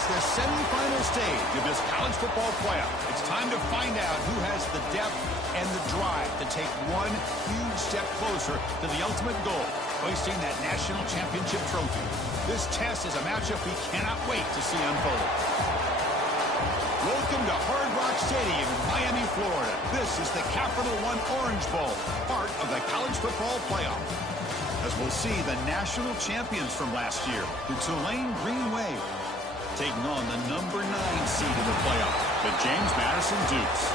It's the semifinal stage of this college football playoff. It's time to find out who has the depth and the drive to take one huge step closer to the ultimate goal, hoisting that national championship trophy. This test is a matchup we cannot wait to see unfold. Welcome to Hard Rock Stadium in Miami, Florida. This is the Capital One Orange Bowl, part of the college football playoff. As we'll see the national champions from last year, the Tulane Green Wave, taking on the number 9 seed in the playoff, the James Madison Dukes.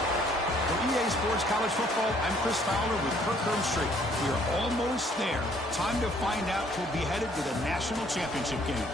For EA Sports College Football, I'm Chris Fowler with Kirk Hermstreet. We are almost there. Time to find out who'll be headed to the national championship game.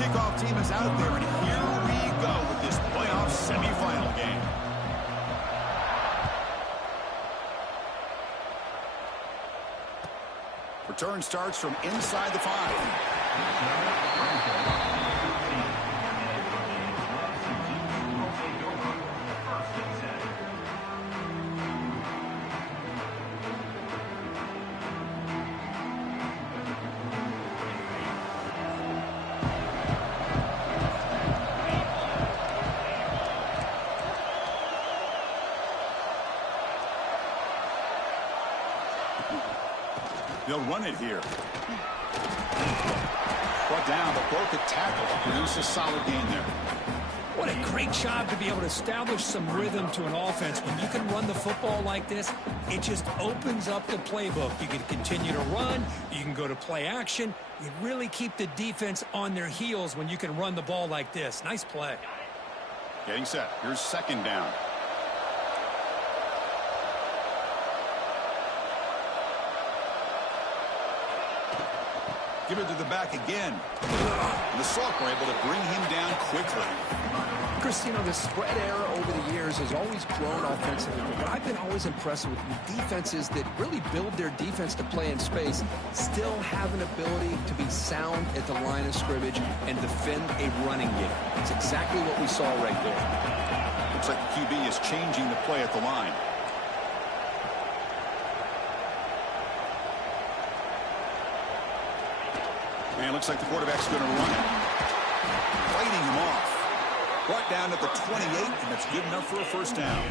Kickoff team is out there, and here we go with this playoff semifinal game. Return starts from inside the 5. They'll run it here. Brought down, but broke a tackle to produce a solid gain there. What a great job to be able to establish some rhythm to an offense. When you can run the football like this, it just opens up the playbook. You can continue to run. You can go to play action. You really keep the defense on their heels when you can run the ball like this. Nice play. Getting set. Here's second down. Give it to the back again. The Salk were able to bring him down quickly. Chris, you know, the spread era over the years has always grown offensively, but I've been always impressed with defenses that really build their defense to play in space, still have an ability to be sound at the line of scrimmage and defend a running game. It's exactly what we saw right there. Looks like the QB is changing the play at the line. And looks like the quarterback's going to run it. Fighting him off. Brought down at the 28, and that's good enough for a first down.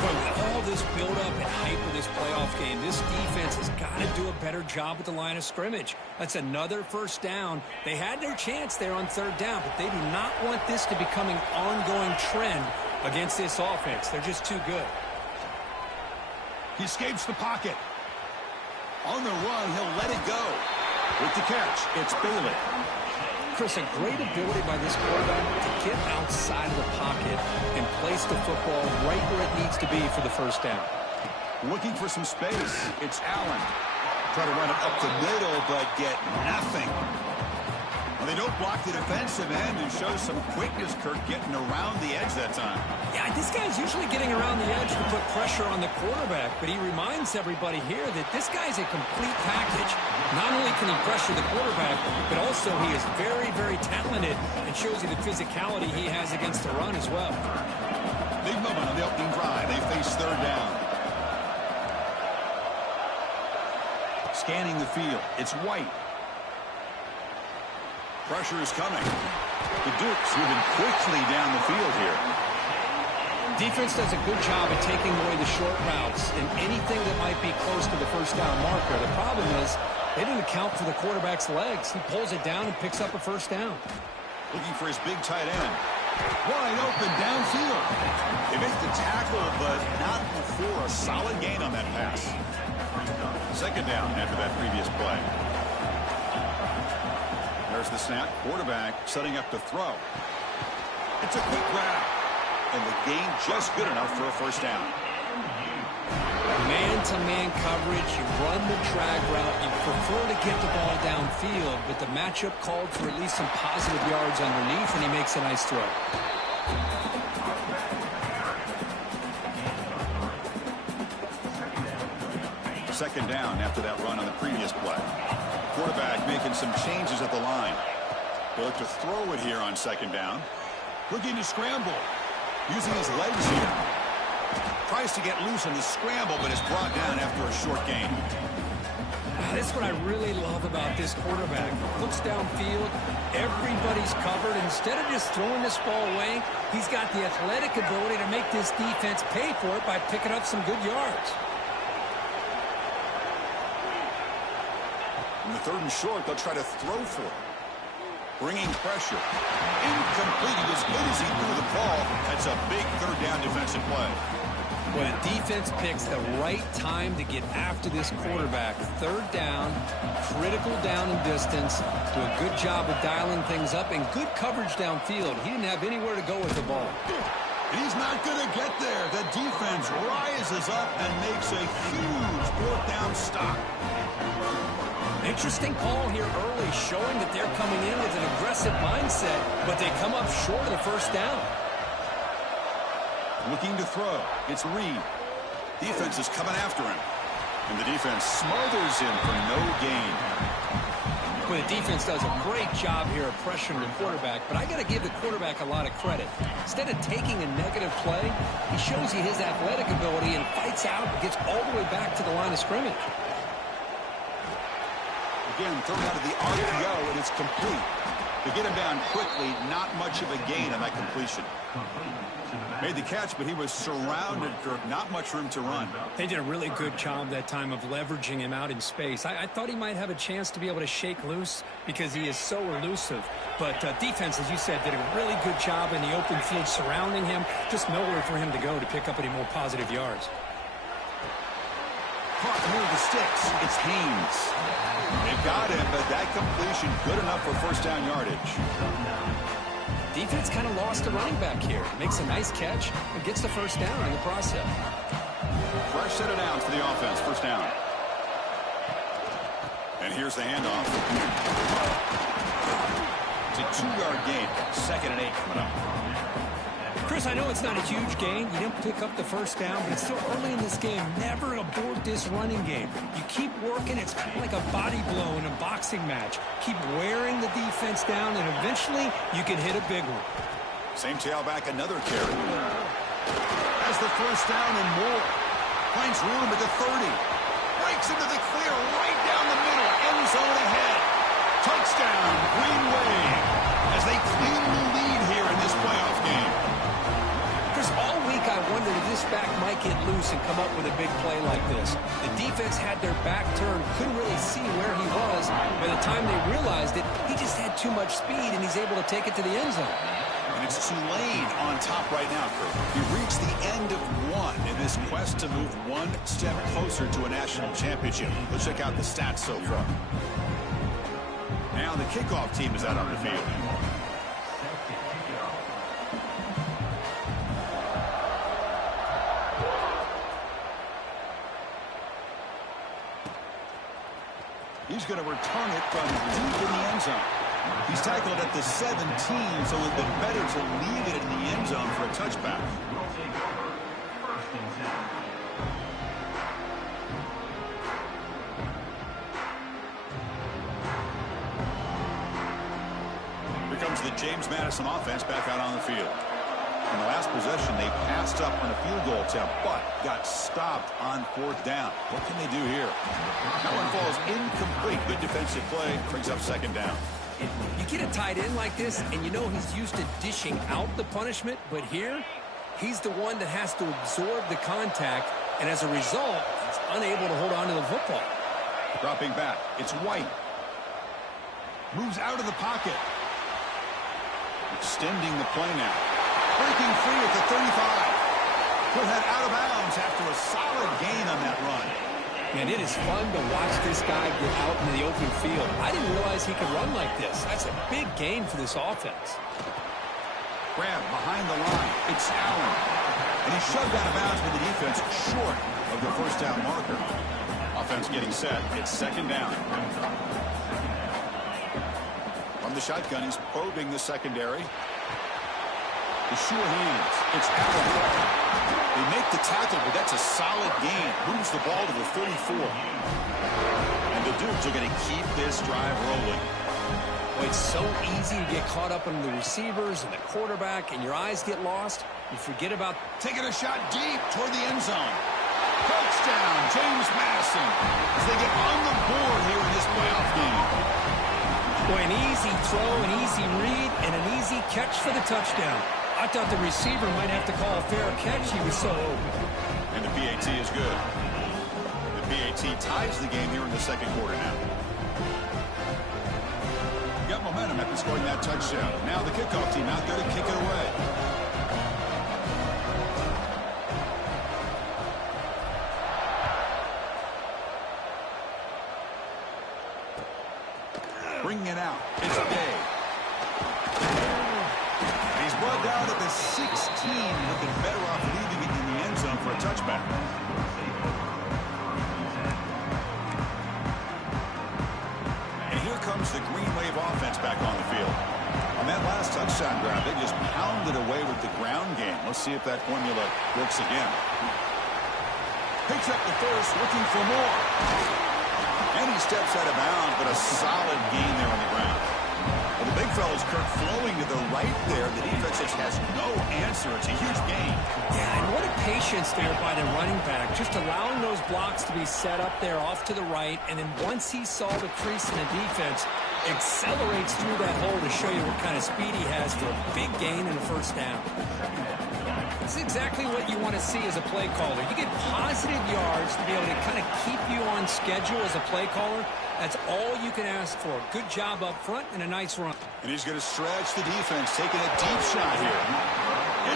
But with all this build-up and hype of this playoff game, this defense has got to do a better job at the line of scrimmage. That's another first down. They had their chance there on third down, but they do not want this to become an ongoing trend against this offense. They're just too good. He escapes the pocket. On the run, he'll let it go. With the catch, it's Bailey. Chris, a great ability by this quarterback to get outside of the pocket and place the football right where it needs to be for the first down. Looking for some space. It's Allen. Try to run it up the middle, but get nothing. Well, they don't block the defensive end and show some quickness, Kirk, getting around the edge that time. Yeah, this guy's usually getting around the edge to put pressure on the quarterback, but he reminds everybody here that this guy's a complete package. Not only can he pressure the quarterback, but also he is very, very talented and shows you the physicality he has against the run as well. Big moment on the opening drive. They face third down. Scanning the field. It's White. Pressure is coming. The Dukes moving quickly down the field here. Defense does a good job at taking away the short routes and anything that might be close to the first down marker. The problem is they didn't account for the quarterback's legs. He pulls it down and picks up a first down. Looking for his big tight end. Wide open downfield. They make the tackle, but not before a solid gain on that pass. Second down after that previous play. There's the snap. Quarterback setting up to throw. It's a quick grab. And the gain just good enough for a first down. Man-to-man coverage, you run the drag route, you prefer to get the ball downfield, but the matchup called for at least some positive yards underneath, and he makes a nice throw. Second down after that run on the previous play. quarterback making some changes at the line. They look to throw it here on second down. Looking to scramble. Using his legs here. Tries to get loose in the scramble, but is brought down after a short gain. That's what I really love about this quarterback. Looks downfield. Everybody's covered. Instead of just throwing this ball away, he's got the athletic ability to make this defense pay for it by picking up some good yards. In the third and short, they'll try to throw for it. Bringing pressure. Incomplete. He was good as he threw the ball. That's a big third down defensive play. Well, the defense picks the right time to get after this quarterback. Third down, critical down and distance. Do a good job of dialing things up and good coverage downfield. He didn't have anywhere to go with the ball. He's not going to get there. The defense rises up and makes a huge fourth down stop. Interesting call here early, showing that they're coming in with an aggressive mindset, but they come up short of the first down. Looking to throw. It's Reed. Defense is coming after him. And the defense smothers him for no gain. Well, the defense does a great job here of pressuring the quarterback, but I got to give the quarterback a lot of credit. Instead of taking a negative play, he shows you his athletic ability and fights out and gets all the way back to the line of scrimmage. Again, thrown out of the RPO, and it's complete. To get him down quickly, not much of a gain on that completion. Made the catch, but he was surrounded, Kirk. Not much room to run. They did a really good job that time of leveraging him out in space. I thought he might have a chance to be able to shake loose because he is so elusive. But defense, as you said, did a really good job in the open field surrounding him. Just nowhere for him to go to pick up any more positive yards. Caught near the sticks. It's Haynes. They got him, but that completion good enough for first down yardage. Defense kind of lost a running back here. Makes a nice catch and gets the first down in the process. Fresh set of downs for the offense. First down. And here's the handoff. It's a 2-yard gain. 2nd and 8 coming up. Chris, I know it's not a huge gain. You didn't pick up the first down, but it's still early in this game. Never abort this running game. You keep working. It's kind of like a body blow in a boxing match. Keep wearing the defense down, and eventually you can hit a big one. Same tailback, another carry. Has the first down and more. Finds room at the 30. Breaks into the clear right down the middle. End zone ahead. Touchdown, Green Wave, as they clean the lead here in this playoff game. All week I wondered if this back might get loose and come up with a big play like this. The defense had their back turned, couldn't really see where he was. By the time they realized it, he just had too much speed, and he's able to take it to the end zone. And it's Tulane on top right now, Kurt. He reached the end of one in this quest to move one step closer to a national championship. Let's check out the stats so far. Now the kickoff team is out on the field. He's going to return it from deep in the end zone. He's tackled at the 17, so it would have been better to leave it in the end zone for a touchback. Here comes the James Madison offense back out on the field. In the last possession, they passed up on a field goal attempt, but got stopped on 4th down. What can they do here? That one falls incomplete. Good defensive play. Brings up 2nd down. You get a tight end like this, and you know he's used to dishing out the punishment, but here, he's the one that has to absorb the contact, and as a result, he's unable to hold on to the football. Dropping back. It's White. Moves out of the pocket. Extending the play now. Breaking free at the 35. Put that out of bounds after a solid gain on that run. And it is fun to watch this guy get out in the open field. I didn't realize he could run like this. That's a big gain for this offense. Grab behind the line. It's Allen. And he's shoved out of bounds with the defense short of the first down marker. Offense getting set. It's 2nd down. From the shotgun, he's probing the secondary. The sure hands. It's Allen. They make the tackle, but that's a solid gain. Moves the ball to the 34. And The Dukes are going to keep this drive rolling. Well, it's so easy to get caught up on the receivers and the quarterback, and your eyes get lost. You forget about taking a shot deep toward the end zone. Touchdown, James Madison, as they get on the board here in this playoff game. Boy, an easy throw, an easy read, and an easy catch for the touchdown. I thought the receiver might have to call a fair catch. He was so open. And the PAT is good. The PAT ties the game here in the second quarter now. Got momentum after scoring that touchdown. Now the kickoff team out there to kick it away. Bringing it out. It's Day. He's brought down at the 16, looking better off leaving it in the end zone for a touchback. And here comes the Green Wave offense back on the field. On that last touchdown drive, they just pounded away with the ground game. Let's see if that formula works again. Picks up the first, looking for more. And he steps out of bounds, but a solid gain there on the ground. Well, the big fella's Kirk flowing to the right there. The defense just has no answer. It's a huge gain. Yeah, and what a patience there by the running back. Just allowing those blocks to be set up there off to the right. And then once he saw the crease in the defense, accelerates through that hole to show you what kind of speed he has for a big gain and a first down. This is exactly what you want to see as a play caller. You get positive yards to be able to kind of keep you on schedule as a play caller. That's all you can ask for. Good job up front and a nice run. And he's going to stretch the defense, taking a deep shot here.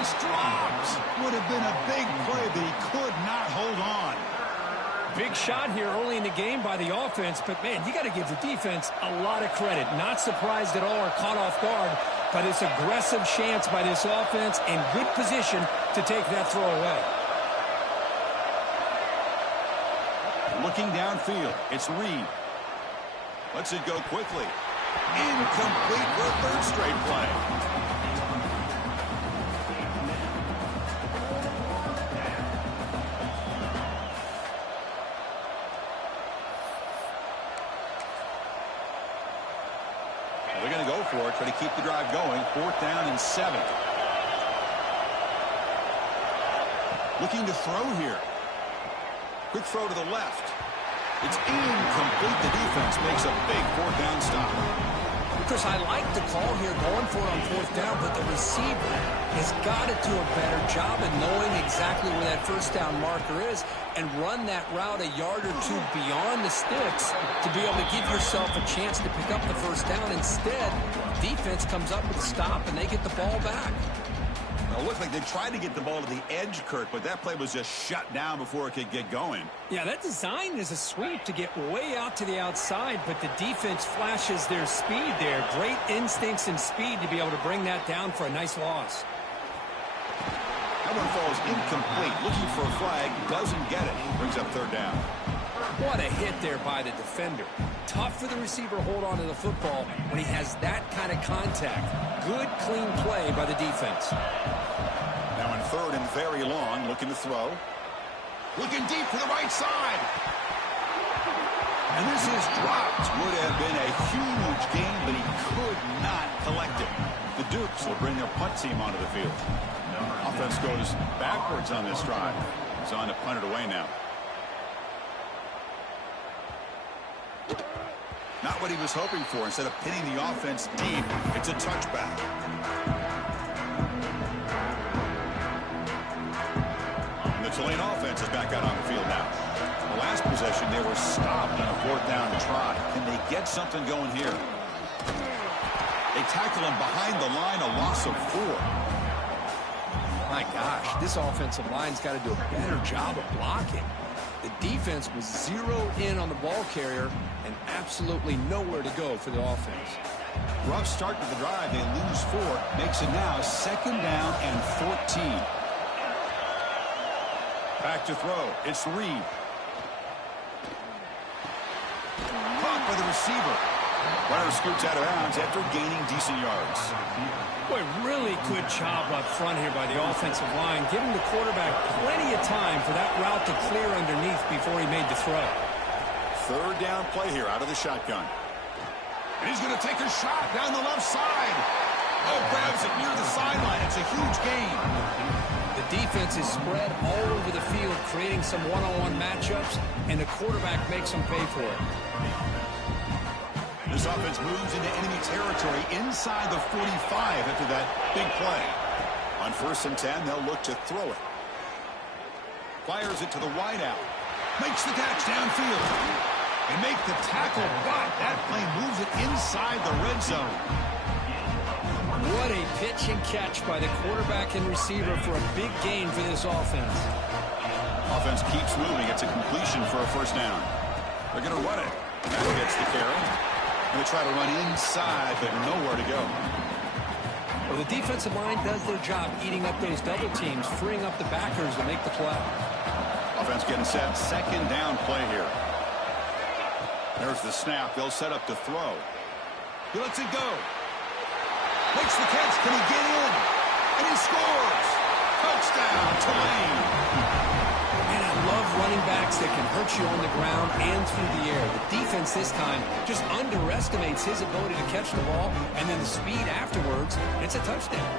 It's dropped. Would have been a big play, but he could not hold on. Big shot here early in the game by the offense, but, man, you got to give the defense a lot of credit. Not surprised at all or caught off guard by this aggressive chance by this offense and good position to take that throw away. Looking downfield, it's Reed. Lets it go quickly. Incomplete for a third straight play. They're going to go for it, try to keep the drive going. 4th down and 7. Looking to throw here. Quick throw to the left. It's incomplete. The defense makes a big 4th down stop. Chris, I like the call here going for it on 4th down, but the receiver has got to do a better job of knowing exactly where that first down marker is and run that route a yard or two beyond the sticks to be able to give yourself a chance to pick up the first down. Instead, defense comes up with a stop and they get the ball back. It looked like they tried to get the ball to the edge, Kirk, but that play was just shut down before it could get going. Yeah, that design is a sweep to get way out to the outside, but the defense flashes their speed there. Great instincts and speed to be able to bring that down for a nice loss. That one falls incomplete. Looking for a flag, doesn't get it. Brings up 3rd down. What a hit there by the defender. Tough for the receiver to hold on to the football when he has that kind of contact. Good, clean play by the defense. Now in 3rd and very long, looking to throw. Looking deep to the right side. And this is dropped. Would have been a huge gain, but he could not collect it. The Dukes will bring their punt team onto the field. Offense goes backwards on this drive. He's on to punt it away now. Not what he was hoping for. Instead of pinning the offense deep, it's a touchback. And the Tulane offense is back out on the field now. The last possession, they were stopped on a 4th down try. Can they get something going here? They tackle him behind the line, a loss of 4. My gosh, this offensive line's got to do a better job of blocking. The defense was zeroed in on the ball carrier and absolutely nowhere to go for the offense. Rough start to the drive. They lose 4. Makes it now 2nd down and 14. Back to throw. It's Reed. Caught by the receiver. Runner scoots out of bounds after gaining decent yards. Boy, really good job up front here by the offensive line, giving the quarterback plenty of time for that route to clear underneath before he made the throw. Third down play here out of the shotgun. And he's going to take a shot down the left side. Oh, grabs it near the sideline. It's a huge gain. The defense is spread all over the field, creating some one-on-one matchups, and the quarterback makes them pay for it. This offense moves into enemy territory inside the 45 after that big play. On 1st and 10, they'll look to throw it. Fires it to the wideout. Makes the catch downfield. They make the tackle, but that play moves it inside the red zone. What a pitch and catch by the quarterback and receiver for a big gain for this offense. Offense keeps moving. It's a completion for a 1st down. They're going to run it. That gets the carry. Going to try to run inside, but nowhere to go. Well, the defensive line does their job eating up those double teams, freeing up the backers to make the play. Offense getting set. 2nd down play here. There's the snap. They'll set up to throw. He lets it go. Makes the catch. Can he get in? And he scores. Touchdown, Tulane. And I love running backs that can hurt you on the ground and through the air. The defense this time just underestimates his ability to catch the ball, and then the speed afterwards, it's a touchdown.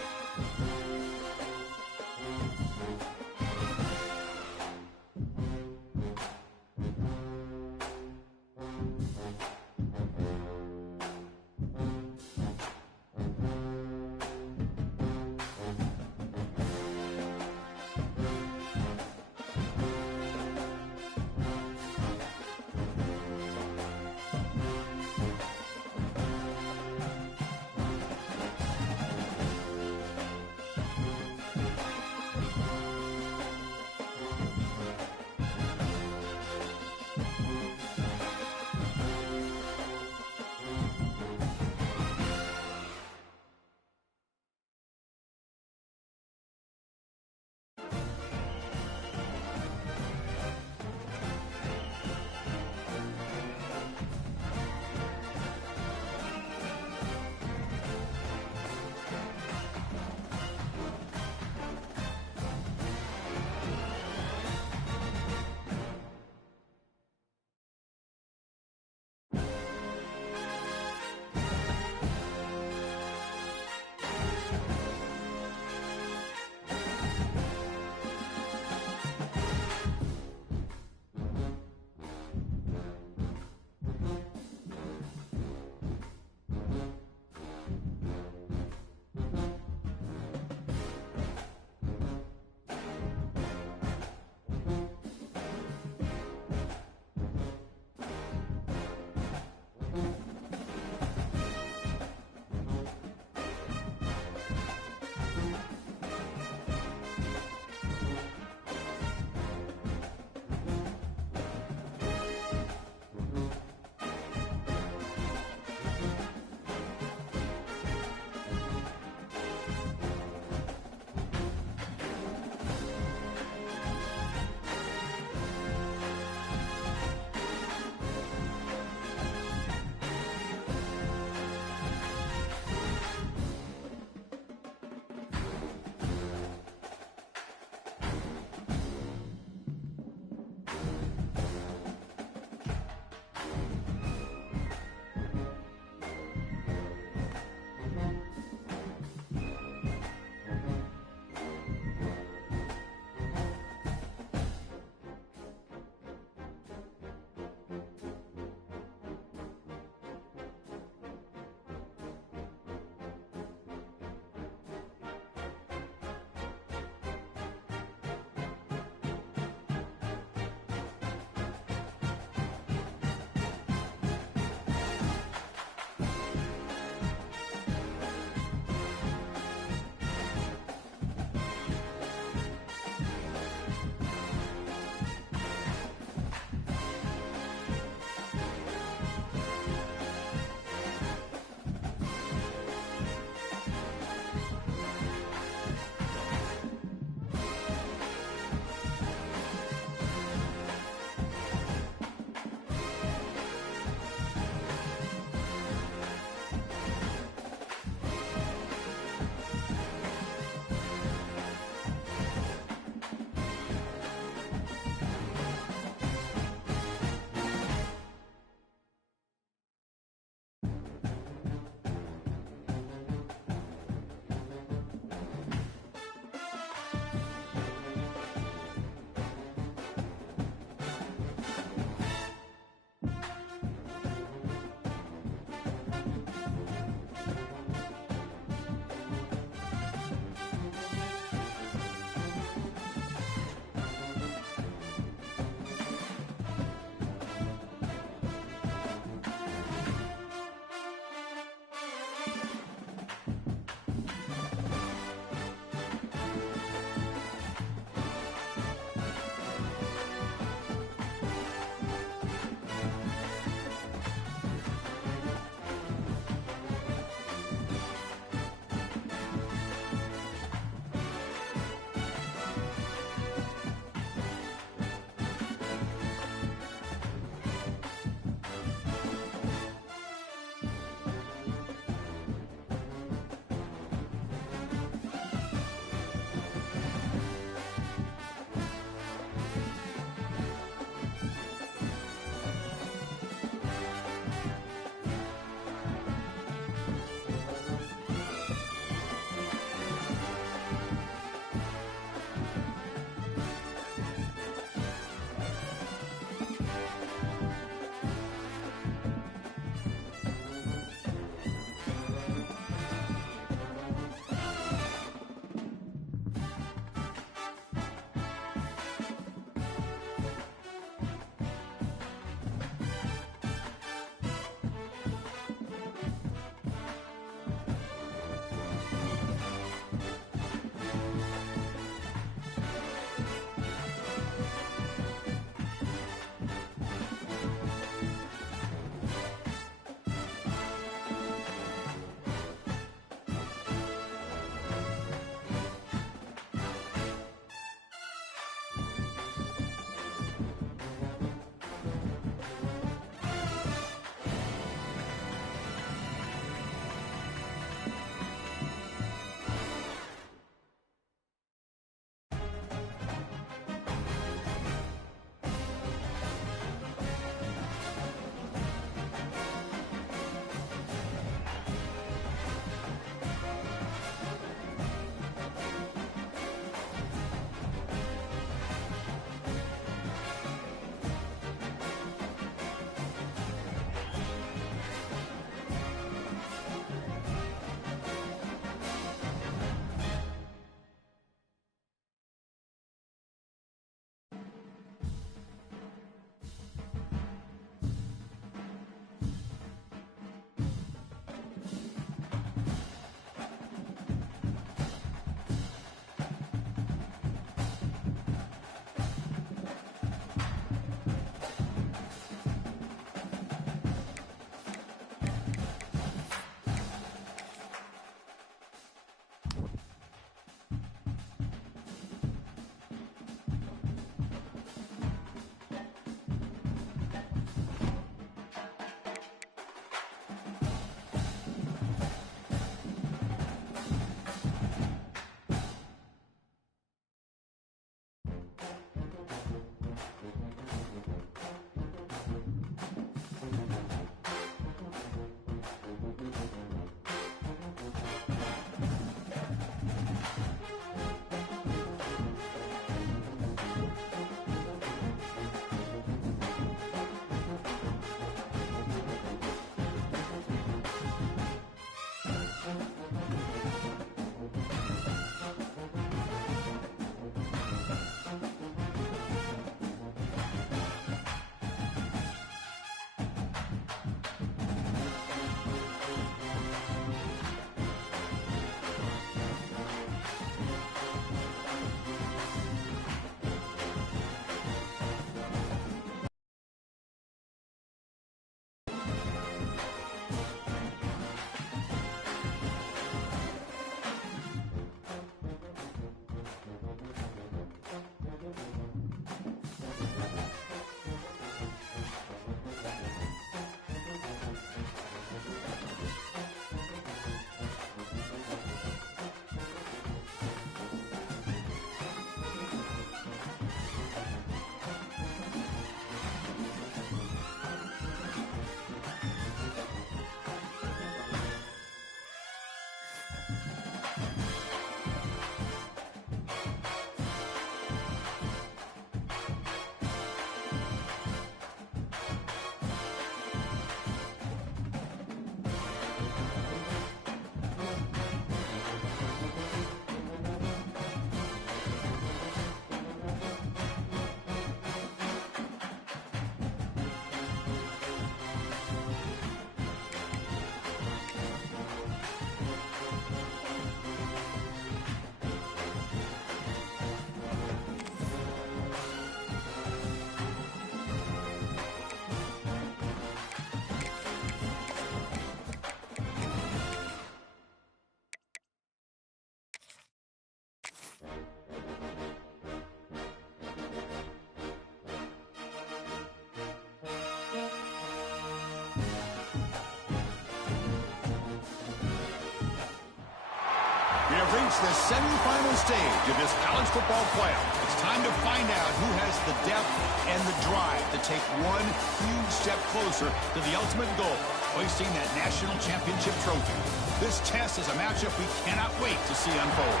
have reached the semifinal stage of this college football playoff. It's time to find out who has the depth and the drive to take one huge step closer to the ultimate goal, hoisting that national championship trophy. This test is a matchup we cannot wait to see unfold.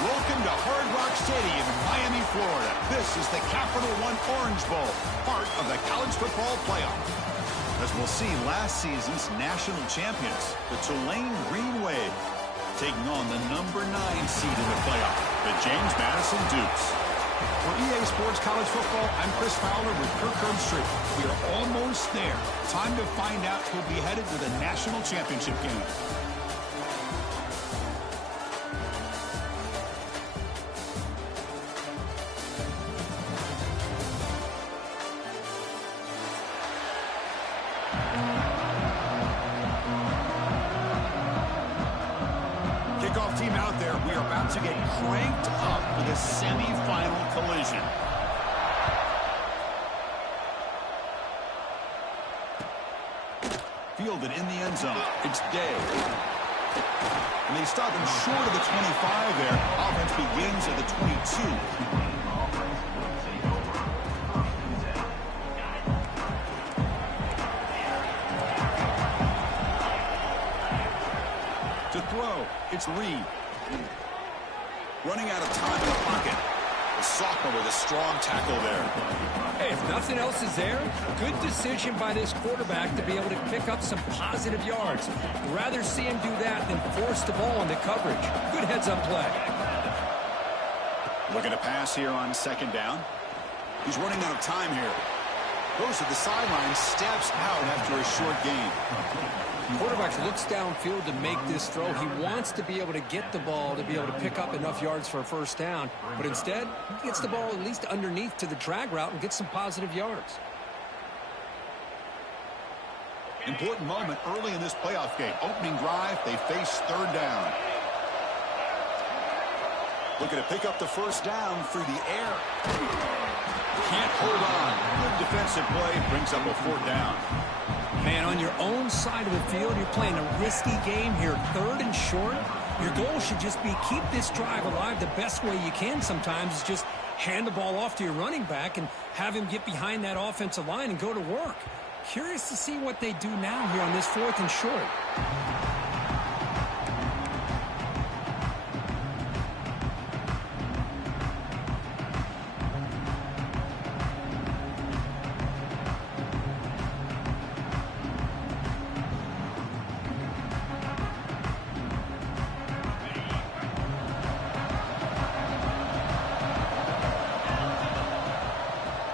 Welcome to Hard Rock Stadium in Miami, Florida. This is the Capital One Orange Bowl, part of the college football playoff. As we'll see last season's national champions, the Tulane Green Wave, taking on the number 9 seed in the playoff, the James Madison Dukes. For EA Sports College Football, I'm Chris Fowler with Kirk Herbstreit. We are almost there. Time to find out who'll be headed to the national championship game. Kickoff team out there. We are about to get cranked up for the semifinal collision. Fielded in the end zone. It's Day. And they stop him short of the 25 there. Offense begins at the 22. To throw, it's Reed. Running out of time in the pocket. The sophomore with a strong tackle there. Hey, if nothing else is there, good decision by this quarterback to be able to pick up some positive yards. Rather see him do that than force the ball into coverage. Good heads-up play. Looking to pass here on second down. He's running out of time here. Goes to the sideline, steps out after a short gain. Quarterback looks downfield to make this throw. He wants to be able to get the ball to be able to pick up enough yards for a first down. But instead, he gets the ball at least underneath to the drag route and gets some positive yards. Important moment early in this playoff game. Opening drive, they face third down. Looking to pick up the first down through the air. Can't hold on. Good defensive play, brings up a fourth down. Man, on your own side of the field, you're playing a risky game here. Third and short. Your goal should just be keep this drive alive the best way you can sometimes is just hand the ball off to your running back and have him get behind that offensive line and go to work. Curious to see what they do now here on this fourth and short.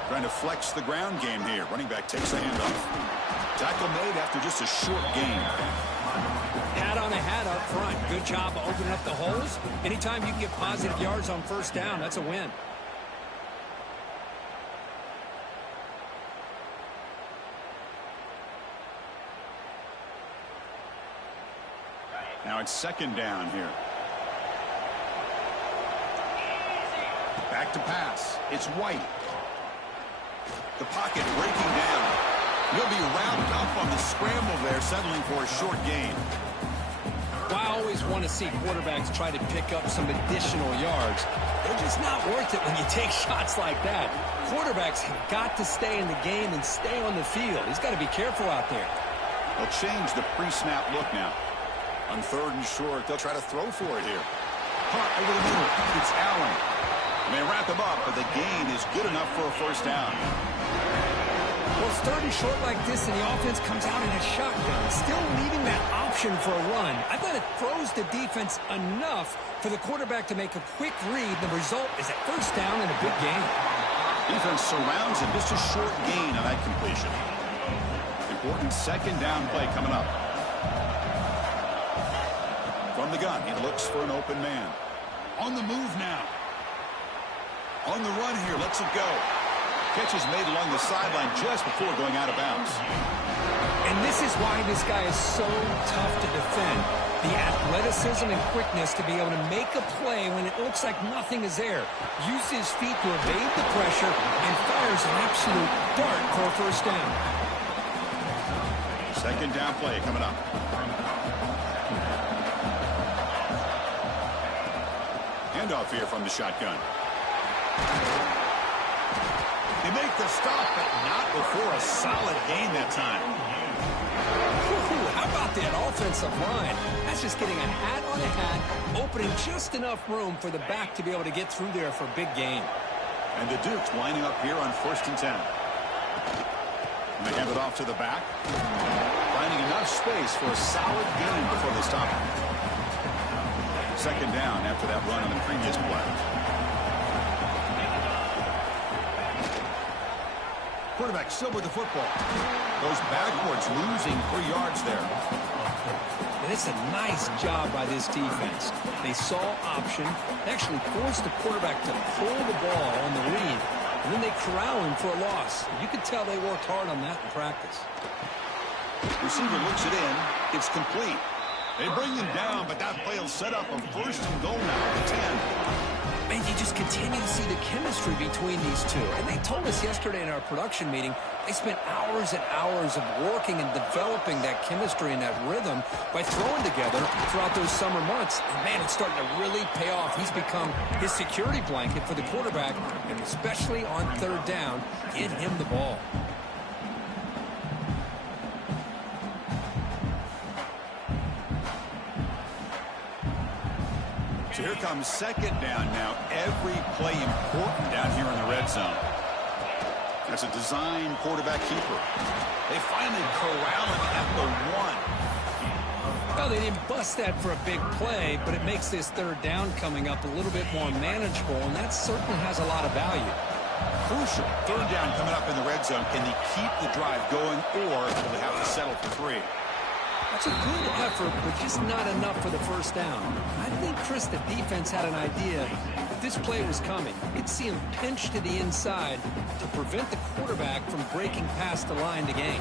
Trying to flex the ground game here. Running back takes a handoff. Tackle made after just a short gain. Hat on a hat up front. Good job of opening up the holes. Anytime you can get positive yards on first down, that's a win. Now it's second down here. Back to pass. It's White. The pocket breaking down. He'll be wrapped up on the scramble there, settling for a short gain. Well, I always want to see quarterbacks try to pick up some additional yards. They're just not worth it when you take shots like that. Quarterbacks have got to stay in the game and stay on the field. He's got to be careful out there. They'll change the pre-snap look now. On third and short, they'll try to throw for it here. Punt over the middle. It's Allen. And they wrap him up, but the gain is good enough for a first down. Well, it's third and short like this, and the offense comes out in a shotgun, still leaving that option for a run. I thought it throws the defense enough for the quarterback to make a quick read. The result is a first down and a big gain. Defense surrounds him, just a short gain on that completion. Important second down play coming up. From the gun, he looks for an open man. On the move now. On the run here, lets it go. Catch is made along the sideline just before going out of bounds. And this is why this guy is so tough to defend. The athleticism and quickness to be able to make a play when it looks like nothing is there. Use his feet to evade the pressure and fires an absolute dart for a first down. Second down play coming up. Handoff here from the shotgun. They make the stop, but not before a solid gain that time. How about that offensive line? That's just getting a hat on a hat, opening just enough room for the back to be able to get through there for a big gain. And the Dukes lining up here on 1st and 10. And they hand it off to the back. Finding enough space for a solid gain before they stop it. 2nd down after that run on the previous play. Quarterback still with the football. Goes backwards, losing 3 yards there. And it's a nice job by this defense. They saw option, actually forced the quarterback to pull the ball on the read, and then they corral him for a loss. You could tell they worked hard on that in practice. Receiver looks it in. It's complete. They bring him down, but that play will set up a 1st and goal now at the 10. Man, you just continue to see the chemistry between these two. And they told us yesterday in our production meeting, they spent hours and hours of working and developing that chemistry and that rhythm by throwing together throughout those summer months. And man, it's starting to really pay off. He's become his security blanket for the quarterback, and especially on 3rd down, get him the ball. So here comes 2nd down now. Every play important down here in the red zone. That's a design quarterback keeper. They finally corral him at the 1. Well, they didn't bust that for a big play, but it makes this 3rd down coming up a little bit more manageable, and that certainly has a lot of value. Crucial. 3rd down coming up in the red zone. Can they keep the drive going, or will they have to settle for 3? That's a good effort, but just not enough for the 1st down. I think, Chris, the defense had an idea that this play was coming. You could see him pinch to the inside to prevent the quarterback from breaking past the line to gain.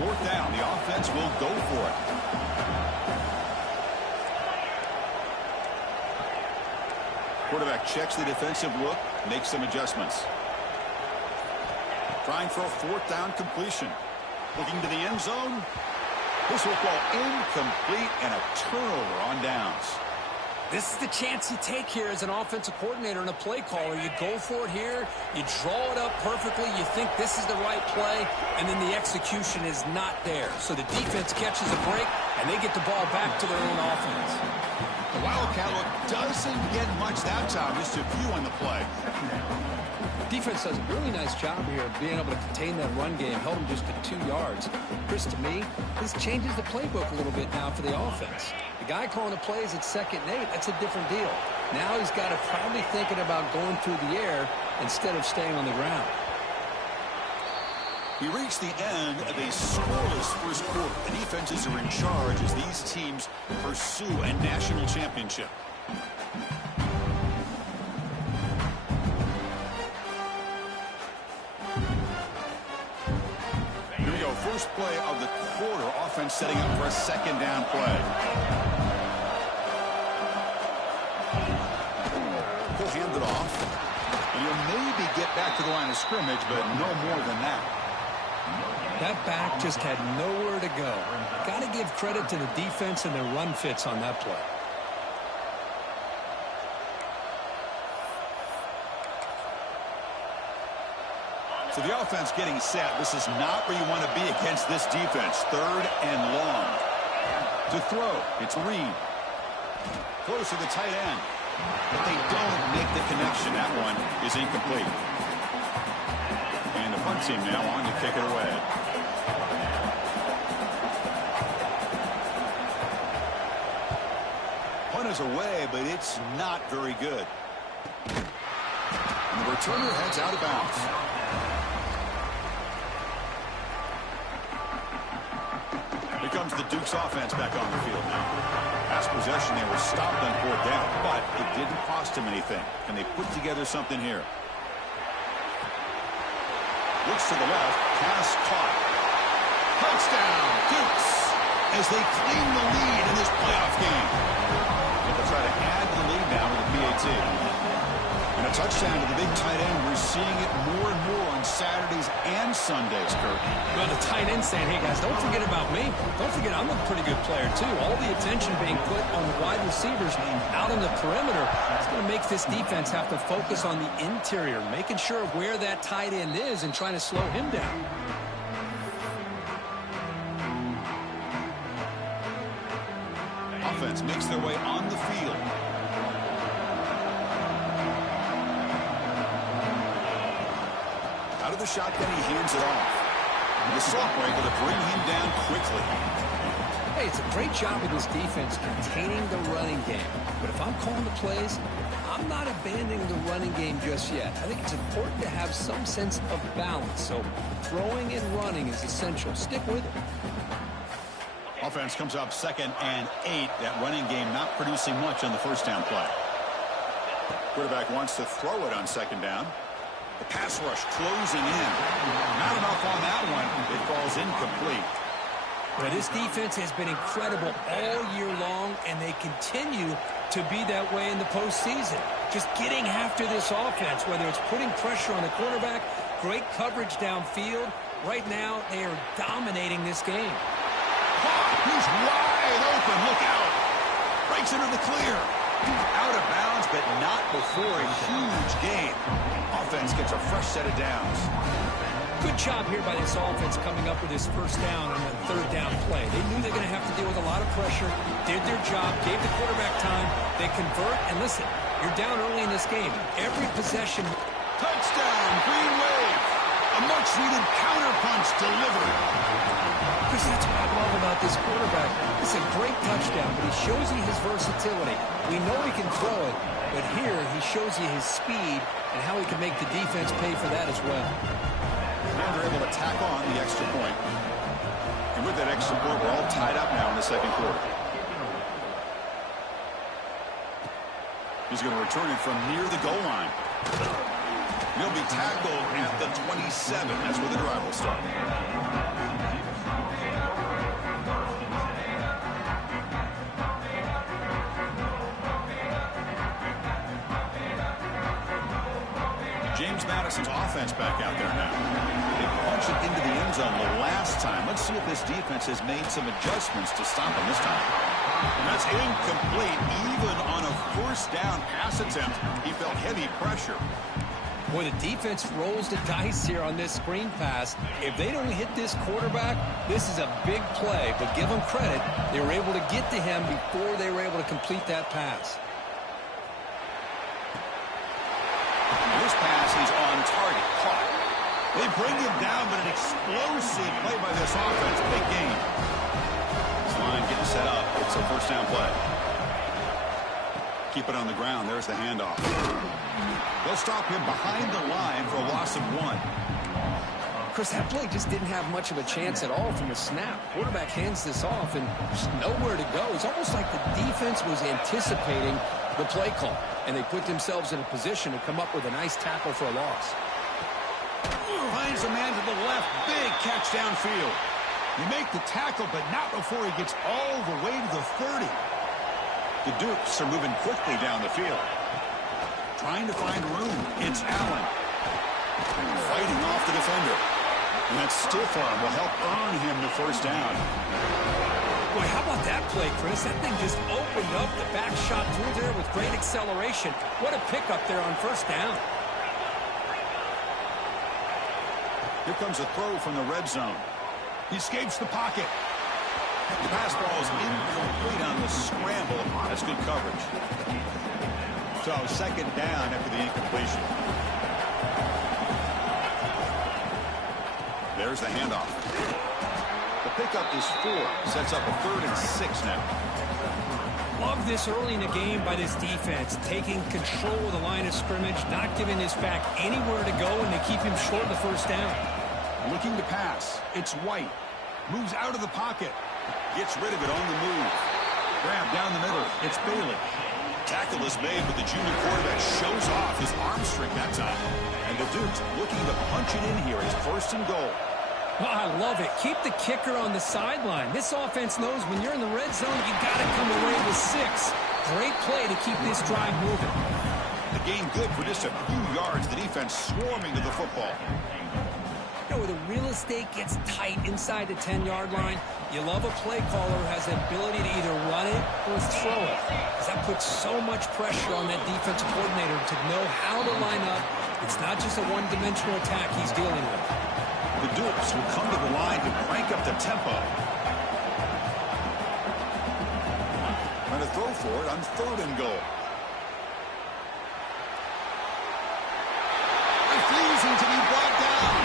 4th down. The offense will go for it. Quarterback checks the defensive look, makes some adjustments. Trying for a 4th down completion. Looking to the end zone. This will fall incomplete and a turnover on downs. This is the chance you take here as an offensive coordinator and a play caller. You go for it here. You draw it up perfectly. You think this is the right play, and then the execution is not there. So the defense catches a break, and they get the ball back to their own offense. The Wildcat look doesn't get much that time. Just a few on the play. Defense does a really nice job here of being able to contain that run game, held them just to 2 yards. Chris, to me, this changes the playbook a little bit now for the offense. The guy calling the plays at 2nd and 8, that's a different deal. Now he's got to probably thinking about going through the air instead of staying on the ground. We reach the end of a scoreless 1st quarter. The defenses are in charge as these teams pursue a national championship. First play of the quarter, offense setting up for a 2nd down play. He'll hand it off. And he'll maybe get back to the line of scrimmage, but no more than that. That back just had nowhere to go. Got to give credit to the defense and their run fits on that play. So the offense getting set. This is not where you want to be against this defense. 3rd and long. To throw, it's Reed. Close to the tight end. But they don't make the connection. That one is incomplete. And the punt team now on to kick it away. Punt is away, but it's not very good. And the returner heads out of bounds. Here comes the Dukes offense back on the field now. Last possession, they were stopped on 4th down, but it didn't cost them anything. Can they put together something here? Looks to the left, pass caught. Touchdown, Dukes, as they claim the lead in this playoff game. And they'll try to add to the lead now with the PAT. And a touchdown to the big tight end. We're seeing it more and more on Saturdays and Sundays, Kurt. Well, the tight end saying, hey, guys, don't forget about me. Don't forget I'm a pretty good player, too. All the attention being put on the wide receivers out on the perimeter. It's going to make this defense have to focus on the interior, making sure of where that tight end is and trying to slow him down. Offense makes their way on the field. Out of the shotgun, he hands it off. And the sophomore able to bring him down quickly. Hey, it's a great job of this defense containing the running game. But if I'm calling the plays, I'm not abandoning the running game just yet. I think it's important to have some sense of balance. So throwing and running is essential. Stick with it. Offense comes up 2nd and 8. That running game not producing much on the first down play. Quarterback wants to throw it on 2nd down. The pass rush closing in. Not enough on that one. It falls incomplete. But this defense has been incredible all year long, and they continue to be that way in the postseason. Just getting after this offense, whether it's putting pressure on the quarterback, great coverage downfield. Right now, they are dominating this game. He's wide open. Look out. Breaks into the clear. Out of bounds, but not before a huge gain. Offense gets a fresh set of downs. Good job here by this offense coming up with this first down on the 3rd down play. They knew they were going to have to deal with a lot of pressure, did their job, gave the quarterback time. They convert, and listen, you're down early in this game. Every possession. Touchdown, Green Wave. A much-needed counterpunch delivered. Chris, that's what I love about this quarterback. It's a great touchdown, but he shows you his versatility. We know he can throw it, but here he shows you his speed and how he can make the defense pay for that as well. And they're able to tack on the extra point. And with that extra point, we're all tied up now in the 2nd quarter. He's going to return it from near the goal line. He'll be tackled at the 27. That's where the drive will start. James Madison's offense back out there now. They punched it into the end zone the last time. Let's see if this defense has made some adjustments to stop him this time. And that's incomplete. Even on a 1st down pass attempt, he felt heavy pressure. Boy, the defense rolls the dice here on this screen pass. If they don't hit this quarterback, this is a big play. But give them credit. They were able to get to him before they were able to complete that pass. This pass is on target. Caught. They bring him down, but an explosive play by this offense. Big gain. This line getting set up. It's a 1st down play. Keep it on the ground. There's the handoff. They'll stop him behind the line for a loss of 1. Chris, that play just didn't have much of a chance at all from the snap. Quarterback hands this off, and there's nowhere to go. It's almost like the defense was anticipating the play call, and they put themselves in a position to come up with a nice tackle for a loss. Finds a man to the left. Big catch downfield. You make the tackle, but not before he gets all the way to the 30. The Dukes are moving quickly down the field. Trying to find room. It's Allen. Fighting off the defender. And that stiff arm will help earn him the 1st down. Boy, how about that play, Chris? That thing just opened up. The back shot through there with great acceleration. What a pickup there on 1st down. Here comes a throw from the red zone. He escapes the pocket. The pass ball is incomplete on the scramble. That's good coverage. So 2nd down after the incompletion. There's the handoff. The pickup is 4. Sets up a 3rd and 6 now. Love this early in the game by this defense. Taking control of the line of scrimmage, not giving this back anywhere to go, and they keep him short of the 1st down. Looking to pass. It's White. Moves out of the pocket. Gets rid of it on the move. Grab down the middle. It's Bailey. Tackle is made, but the junior quarterback shows off his arm strength that time. And the Dukes looking to punch it in here. It's 1st and goal. Oh, I love it. Keep the kicker on the sideline. This offense knows when you're in the red zone, you got to come away with 6. Great play to keep this drive moving. The gain good for just a few yards. The defense swarming to the football. You know, where the real estate gets tight inside the 10-yard line, you love a play caller who has the ability to either run it or throw it. Because that puts so much pressure on that defensive coordinator to know how to line up. It's not just a one-dimensional attack he's dealing with. The Dukes will come to the line to crank up the tempo. Trying to throw for it on 3rd and goal. Refusing to be brought down.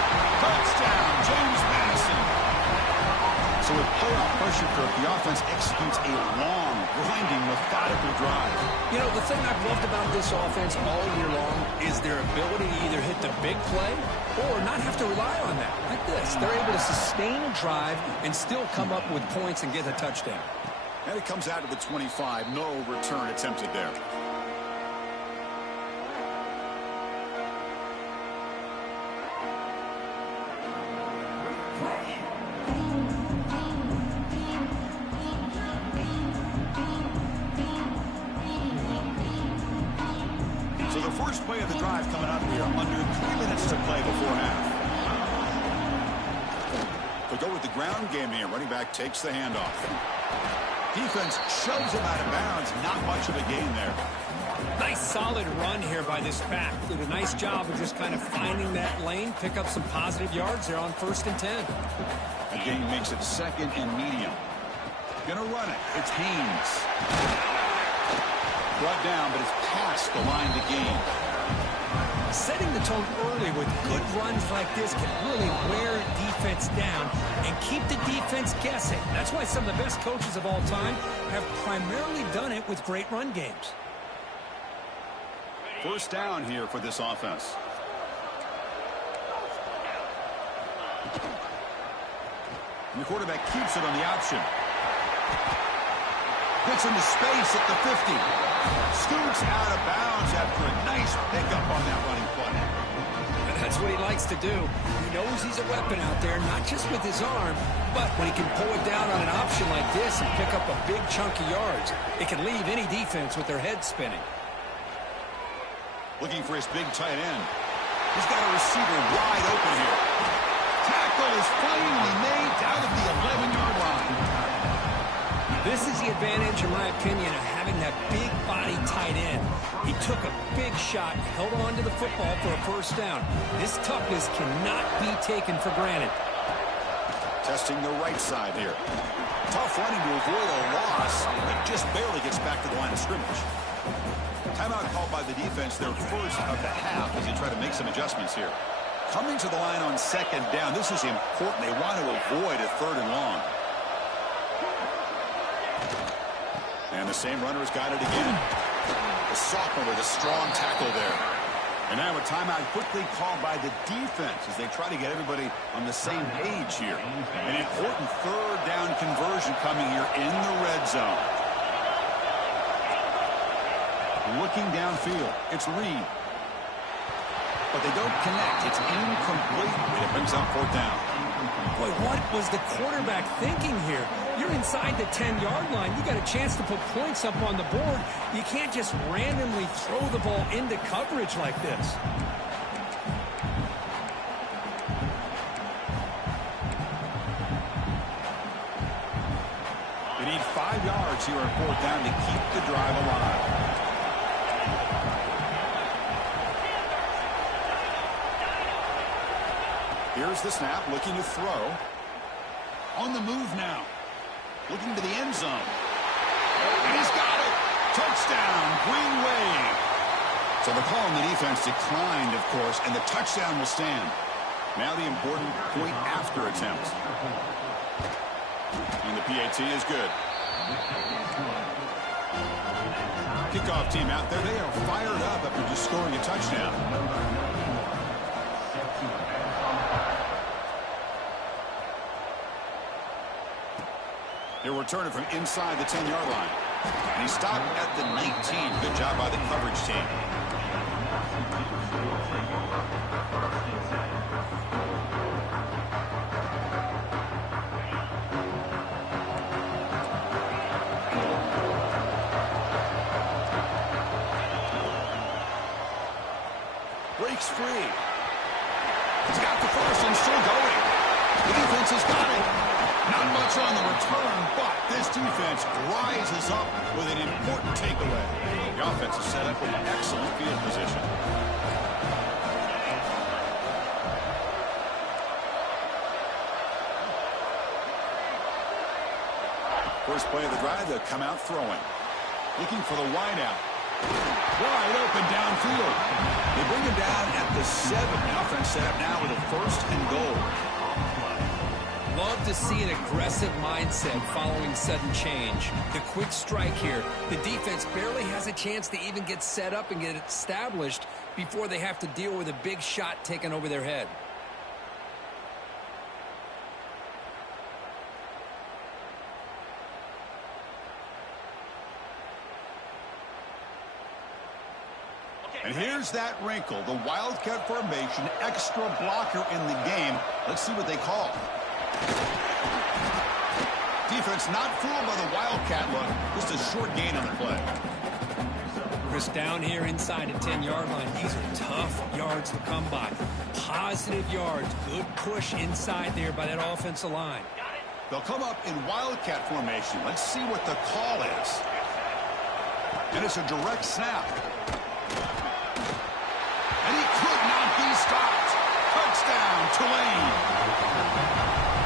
Touchdown, James Madison. So with playoff pressure, Kirk, the offense executes a long, grinding, methodical drive. You know, the thing I've loved about this offense all year long is their ability to either hit the big play or not have to rely on that. Like this, they're able to sustain a drive and still come up with points and get a touchdown. And it comes out of the 25. No return attempted there. So the first play of the drive coming up here. Under 3 minutes to play before half. They'll go with the ground game here. Running back takes the handoff. Defense shoves him out of bounds. Not much of a gain there. Nice solid run here by this back. Did a nice job of just kind of finding that lane, pick up some positive yards there on 1st and 10. The gain makes it 2nd and medium. Gonna run it. It's Haynes. Brought down, but it's past the line to gain. Setting the tone early with good runs like this can really wear defense down and keep the defense guessing. That's why some of the best coaches of all time have primarily done it with great run games. First down here for this offense. And the quarterback keeps it on the option. Gets into space at the 50. Scoots out of bounds after a nice pickup on that running play. And that's what he likes to do. He knows he's a weapon out there, not just with his arm, but when he can pull it down on an option like this and pick up a big chunk of yards, it can leave any defense with their head spinning. Looking for his big tight end. He's got a receiver wide open here. Tackle is finally made down at the 11-yard line. This is the advantage, in my opinion, of having that big body tight end. He took a big shot, held on to the football for a first down. This toughness cannot be taken for granted. Testing the right side here. Tough running to avoid a loss, but just barely gets back to the line of scrimmage. Timeout called by the defense, their first of the half, as they try to make some adjustments here. Coming to the line on 2nd down. This is important. They want to avoid a 3rd and long. And the same runner has got it again. The sophomore with a strong tackle there. And now a timeout quickly called by the defense as they try to get everybody on the same page here. An important 3rd down conversion coming here in the red zone. Looking downfield. It's Reed. But they don't connect. It's incomplete. It brings up 4th down. Boy, what was the quarterback thinking here? You're inside the 10-yard line. You got a chance to put points up on the board. You can't just randomly throw the ball into coverage like this. They need 5 yards here on 4th down to keep the drive alive. Here's the snap, looking to throw. On the move now. Looking to the end zone. And he's got it. Touchdown, Green Wave. So the call on the defense declined, of course, and the touchdown will stand. Now the important point after attempt. And the PAT is good. Kickoff team out there. They are fired up after just scoring a touchdown. He'll return it from inside the 10-yard line. And he stopped at the 19. Good job by the coverage team. breaks free. He's got the first and still going. The defense has got it. Not much on the return, but this defense rises up with an important takeaway. The offense is set up with an excellent field position. First play of the drive, they'll come out throwing. Looking for the wide out. Wide open downfield. They bring him down at the 7. The offense set up now with a first and goal. Love to see an aggressive mindset following sudden change. The quick strike here. The defense barely has a chance to even get set up and get established before they have to deal with a big shot taken over their head. And here's that wrinkle, the Wildcat formation, extra blocker in the game. Let's see what they call. Defense not fooled by the Wildcat look. Just a short gain on the play. Chris, down here inside the 10-yard line, these are tough yards to come by. Positive yards, good push inside there by that offensive line. They'll come up in Wildcat formation. Let's see what the call is. And it's a direct snap. And he could not be stopped. Touchdown, Tulane.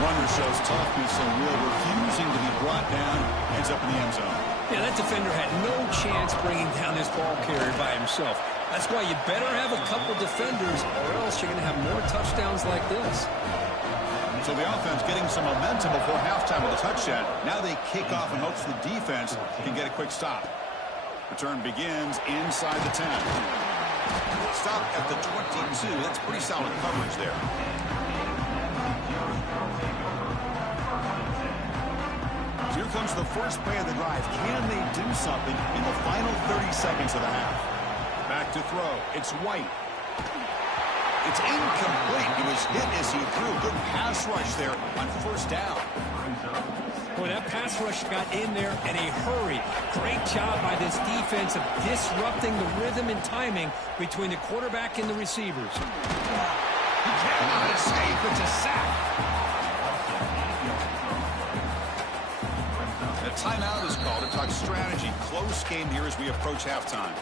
Runner shows toughness and will, refusing to be brought down. Ends up in the end zone. Yeah, that defender had no chance bringing down this ball carrier by himself. That's why you better have a couple defenders, or else you're going to have more touchdowns like this. So the offense getting some momentum before halftime with a touchdown. Now they kick off in hopes the defense can get a quick stop. Return begins inside the 10. Stop at the 22. That's pretty solid coverage there. So here comes the first play of the drive. Can they do something in the final 30 seconds of the half? Back to throw. It's White. It's incomplete. He was hit as he threw. Good pass rush there on first down. Boy, that pass rush got in there in a hurry. Great job by this defense of disrupting the rhythm and timing between the quarterback and the receivers. He cannot escape. It's a sack. A timeout is called to talk strategy. Close game here as we approach halftime.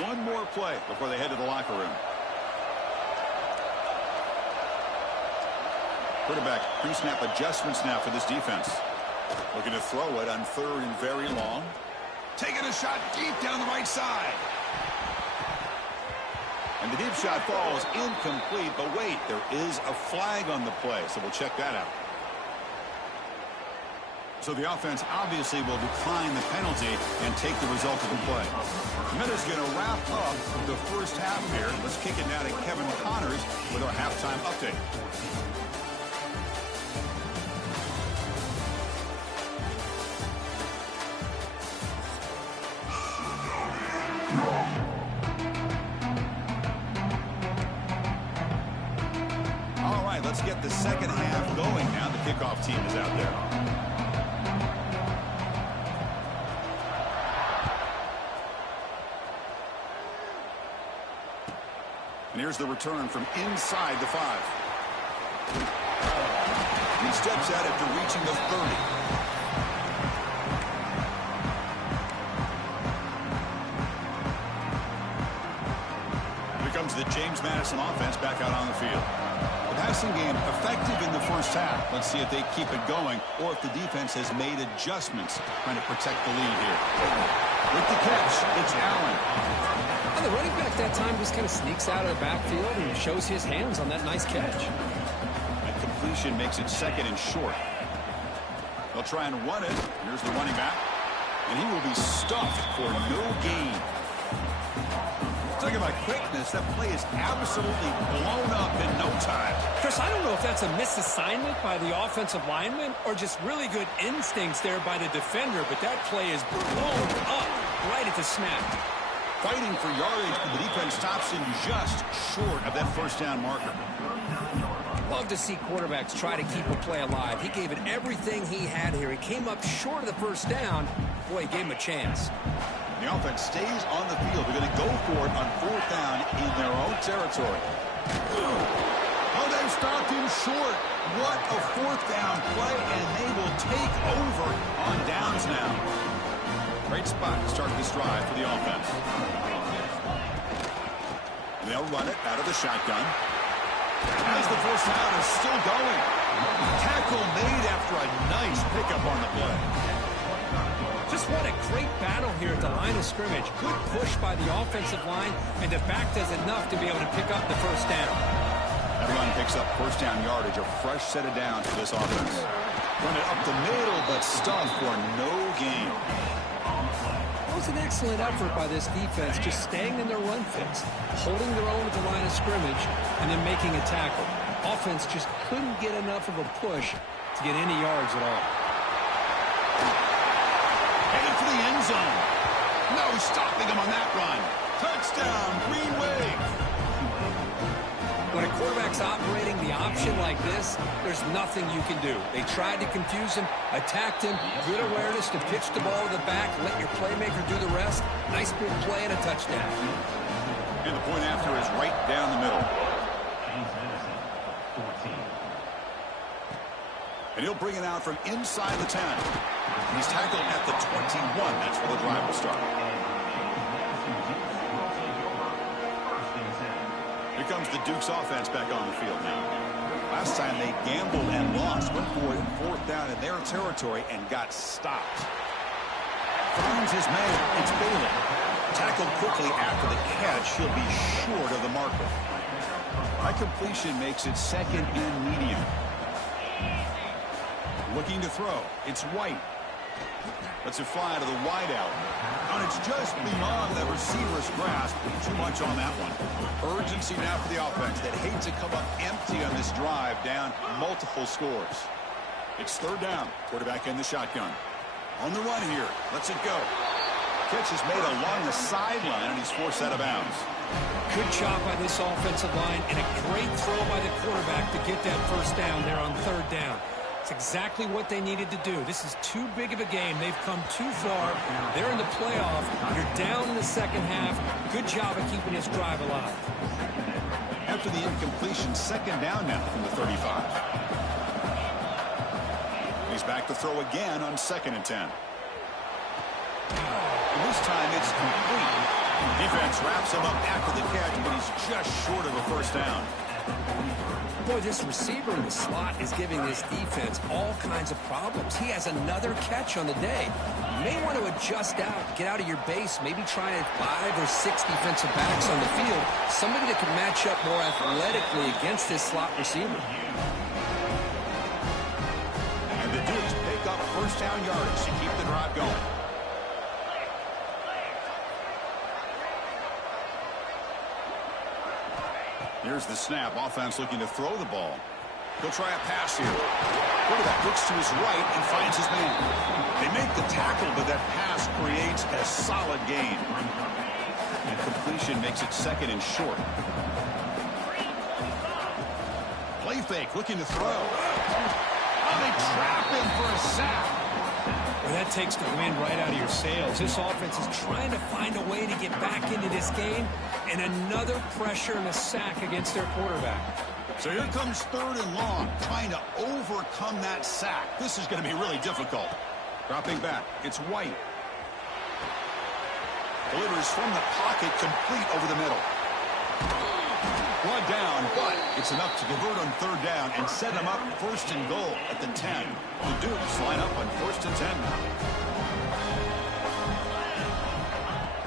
One more play before they head to the locker room. Quarterback pre-snap adjustments now for this defense. Looking to throw it on third and very long. Taking a shot deep down the right side. And the deep shot falls incomplete, but wait, there is a flag on the play, so we'll check that out. So the offense obviously will decline the penalty and take the result of the play. Minutes going to wrap up the first half here. Let's kick it now to Kevin Connors with our halftime update. All right, let's get the second half going now. The kickoff team is out there. And here's the return from inside the 5. He steps out after reaching the 30. Here comes the James Madison offense back out on the field. The passing game effective in the first half. Let's see if they keep it going or if the defense has made adjustments trying to protect the lead here. With the catch, it's Allen. And the running back that time just kind of sneaks out of the backfield and shows his hands on that nice catch. That completion makes it second and short. They'll try and run it. Here's the running back. And he will be stuffed for no gain. Talking about quickness, that play is absolutely blown up in no time. Chris, I don't know if that's a misassignment by the offensive lineman or just really good instincts there by the defender, but that play is blown up right at the snap. Fighting for yardage, but the defense stops him just short of that first down marker. Love to see quarterbacks try to keep a play alive. He gave it everything he had here. He came up short of the first down. Boy, he gave him a chance. The offense stays on the field. They're going to go for it on 4th down in their own territory. Oh, they've stopped him short. What a 4th down play, and they will take over on downs now. Great spot to start this drive for the offense. And they'll run it out of the shotgun. As the first down is still going. Tackle made after a nice pickup on the play. Just what a great battle here at the line of scrimmage. Good push by the offensive line, and the back does enough to be able to pick up the first down. That run picks up first down yardage, a fresh set of downs for this offense. Run it up the middle, but stuffed for no gain. It was an excellent effort by this defense, just staying in their run fits, holding their own at the line of scrimmage, and then making a tackle. Offense just couldn't get enough of a push to get any yards at all. Headed for the end zone. No stopping him on that run. Touchdown, Green Wave. When a quarterback's operating the option like this, there's nothing you can do. They tried to confuse him, attacked him, good awareness to pitch the ball to the back, let your playmaker do the rest. Nice big play and a touchdown. And the point after is right down the middle. And he'll bring it out from inside the 10. He's tackled at the 21. That's where the drive will start. Here comes the Duke's offense back on the field now. Last time they gambled and lost. Went for it 4th down in their territory and got stopped. Finds his man. It's Bailey. Tackled quickly after the catch. He'll be short of the marker. High completion makes it 2nd and medium. Looking to throw. It's White. Lets it fly to the wideout. And it's just beyond the receiver's grasp. Too much on that one. Urgency now for the offense that hates to come up empty on this drive, down multiple scores. It's 3rd down. Quarterback in the shotgun. On the run here. Lets it go. Catch is made along the sideline, and he's forced out of bounds. Good job by this offensive line, and a great throw by the quarterback to get that first down there on 3rd down. It's exactly what they needed to do. This is too big of a game. They've come too far. They're in the playoff. You're down in the second half. Good job of keeping this drive alive. After the incompletion, 2nd down now from the 35. He's back to throw again on 2nd and 10. And this time it's complete. Defense wraps him up after the catch, but he's just short of a first down. Boy, this receiver in the slot is giving this defense all kinds of problems. He has another catch on the day. You may want to adjust out, get out of your base, maybe try 5 or 6 defensive backs on the field. Somebody that can match up more athletically against this slot receiver. And the Dukes pick up first down yardage to keep the drive going. Here's the snap. Offense looking to throw the ball. He'll try a pass here. Quarterback looks to his right and finds his man. They make the tackle, but that pass creates a solid gain. And completion makes it 2nd and short. Play fake, looking to throw. Oh, they trap him for a sack. Well, that takes the wind right out of your sails. This offense is trying to find a way to get back into this game, and another pressure and a sack against their quarterback. So here comes 3rd and long, trying to overcome that sack. This is going to be really difficult. Dropping back, it's White. Delivers from the pocket, complete over the middle. Brought down, but it's enough to convert on 3rd down and set them up 1st and goal at the 10. The Dukes line up on 1st and 10 now.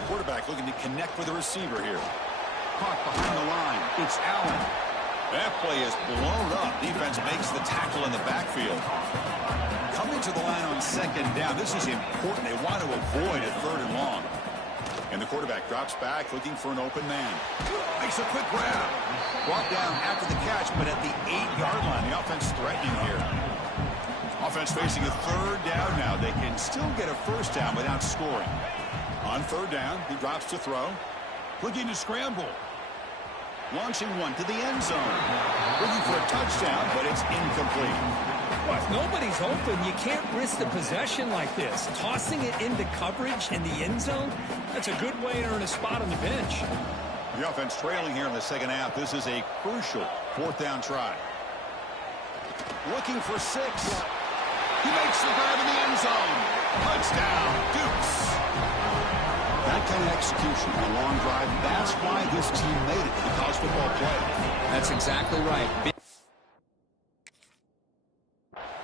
Quarterback looking to connect with the receiver here. Caught behind the line. It's Allen. That play is blown up. Defense makes the tackle in the backfield. Coming to the line on 2nd down. This is important. They want to avoid a 3rd and long. And the quarterback drops back looking for an open man. Makes a quick grab. Brought down after the catch, but at the 8-yard line. The offense threatening here. Offense facing a 3rd down now. They can still get a first down without scoring. On 3rd down, he drops to throw. Looking to scramble. Launching one to the end zone. looking for a touchdown, but it's incomplete. Well, if nobody's open, you can't risk the possession like this. Tossing it into coverage in the end zone, that's a good way to earn a spot on the bench. The offense trailing here in the second half. This is a crucial fourth down try. Looking for 6. He makes the grab in the end zone. Touchdown, Dukes. That kind of execution on a long drive, that's why this team made it to the college football playoff. That's exactly right.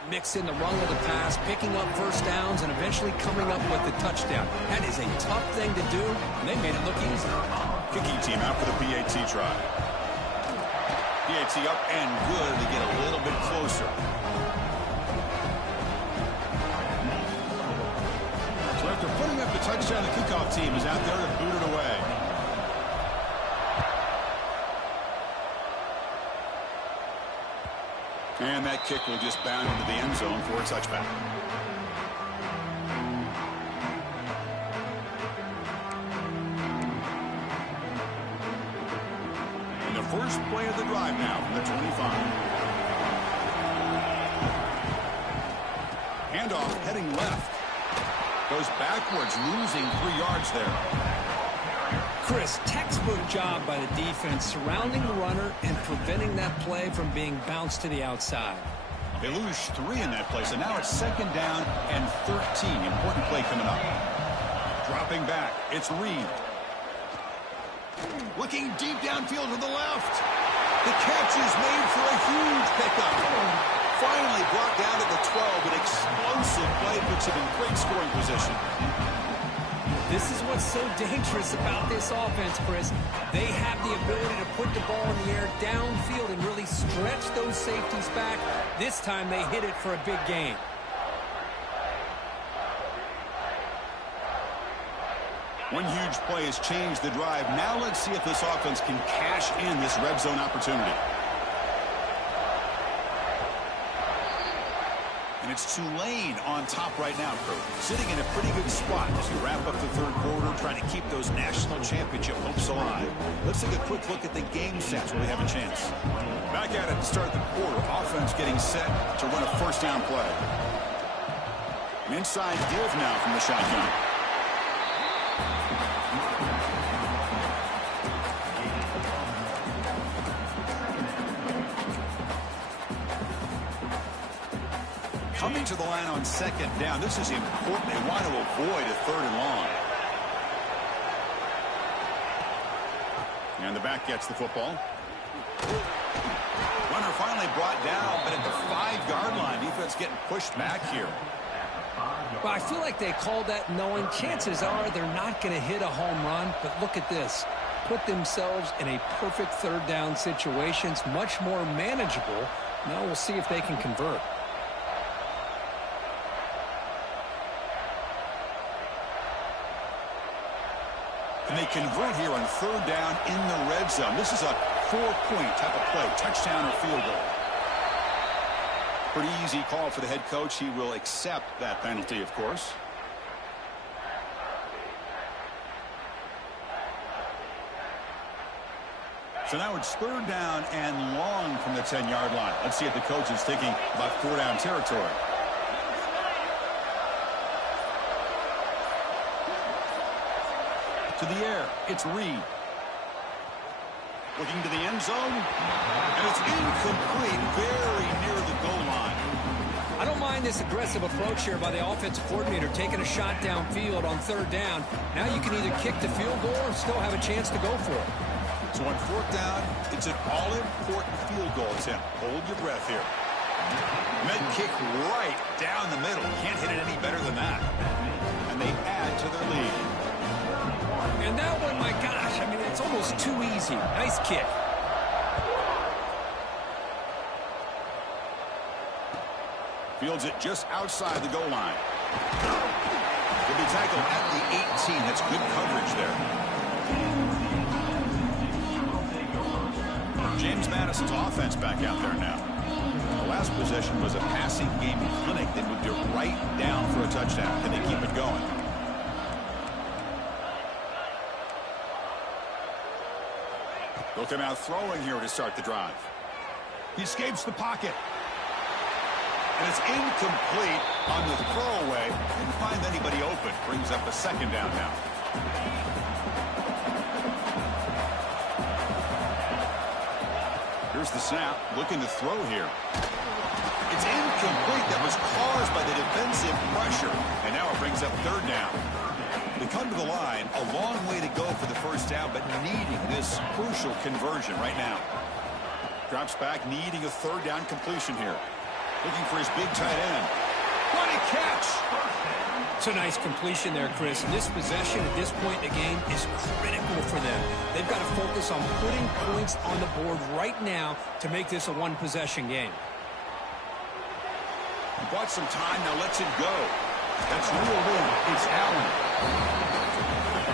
Mix in the run with the pass, picking up first downs, and eventually coming up with the touchdown. That is a tough thing to do, and they made it look easy. Kicking team out for the PAT try. PAT up and good to get a little bit closer. So after putting up the touchdown, the kickoff team is out there to boot it away. And that kick will just bound into the end zone for a touchback. And the first play of the drive now from the 25. Handoff heading left. Goes backwards, losing 3 yards there. Chris, textbook job by the defense surrounding the runner and preventing that play from being bounced to the outside. They lose 3 in that play, so now it's second down and 13. Important play coming up. Dropping back, it's Reed. Looking deep downfield to the left. The catch is made for a huge pickup. Finally brought down to the 12. An explosive play puts him in great scoring position. This is what's so dangerous about this offense, Chris. They have the ability to put the ball in the air downfield and really stretch those safeties back. This time they hit it for a big gain. One huge play has changed the drive. Now let's see if this offense can cash in this red zone opportunity. And it's Tulane on top right now, crew. Sitting in a pretty good spot as you wrap up the third quarter, trying to keep those national championship hopes alive. Let's take a quick look at the game stats where we have a chance. Back at it to start the quarter. Offense getting set to run a first down play. An inside give now from the shotgun. Coming to the line on second down. This is important. They want to avoid a third and long. And the back gets the football. Runner finally brought down, but at the 5-yard line, defense getting pushed back here. Well, I feel like they called that knowing chances are they're not going to hit a home run, but look at this. Put themselves in a perfect third down situation. It's much more manageable. Now we'll see if they can convert. And they convert here on third down in the red zone. This is a 4-point type of play, touchdown or field goal. Pretty easy call for the head coach. He will accept that penalty, of course. So now it's third down and long from the 10-yard line. Let's see if the coach is thinking about 4-down territory. To the air, it's Reed. Looking to the end zone, and it's incomplete, very near the goal line. I don't mind this aggressive approach here by the offensive coordinator, taking a shot downfield on third down. Now you can either kick the field goal or still have a chance to go for it. So on fourth down, it's an all-important field goal attempt. Hold your breath here. And then kick right down the middle. Can't hit it any better than that. And they add to their lead. And that one, my gosh, I mean, it's almost too easy. Nice kick. Fields it just outside the goal line. He'll be tackled at the 18. That's good coverage there. James Madison's offense back out there now. The last possession was a passing game clinic. They moved it right down for a touchdown. Can they keep it going? They'll come out throwing here to start the drive. He escapes the pocket. And it's incomplete on the throwaway. Didn't find anybody open. Brings up a second down now. Here's the snap. Looking to throw here. It's incomplete. That was caused by the defensive pressure. And now it brings up third down. They come to the line. A long way to go for the first down, but needing this crucial conversion right now. Drops back, needing a third down completion here. Looking for his big tight end. What a catch! It's a nice completion there, Chris. And this possession at this point in the game is critical for them. They've got to focus on putting points on the board right now to make this a one-possession game. He bought some time, now lets it go. That's reeled in. It's Allen.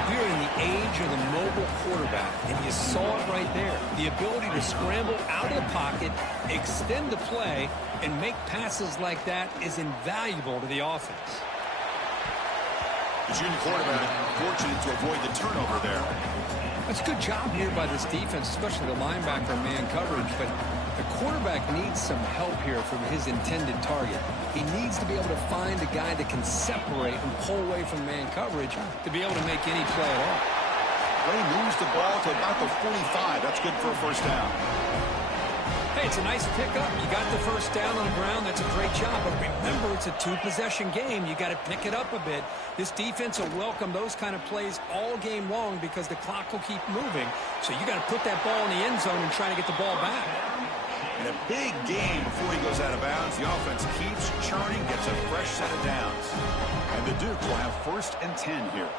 We're in the age of the mobile quarterback, and you saw it right there. The ability to scramble out of the pocket, extend the play, and make passes like that is invaluable to the offense. The junior quarterback fortunate to avoid the turnover there. That's a good job here by this defense, especially the linebacker man coverage, but the quarterback needs some help here from his intended target. He needs to be able to find a guy that can separate and pull away from man coverage to be able to make any play at all. Ray moves the ball to about the 45. That's good for a first down. Hey, it's a nice pickup. You got the first down on the ground. That's a great job. But remember, it's a two-possession game. You got to pick it up a bit. This defense will welcome those kind of plays all game long because the clock will keep moving. So you got to put that ball in the end zone and try to get the ball back. In a big game before he goes out of bounds, the offense keeps churning, gets a fresh set of downs. And the Duke will have 1st and 10 here.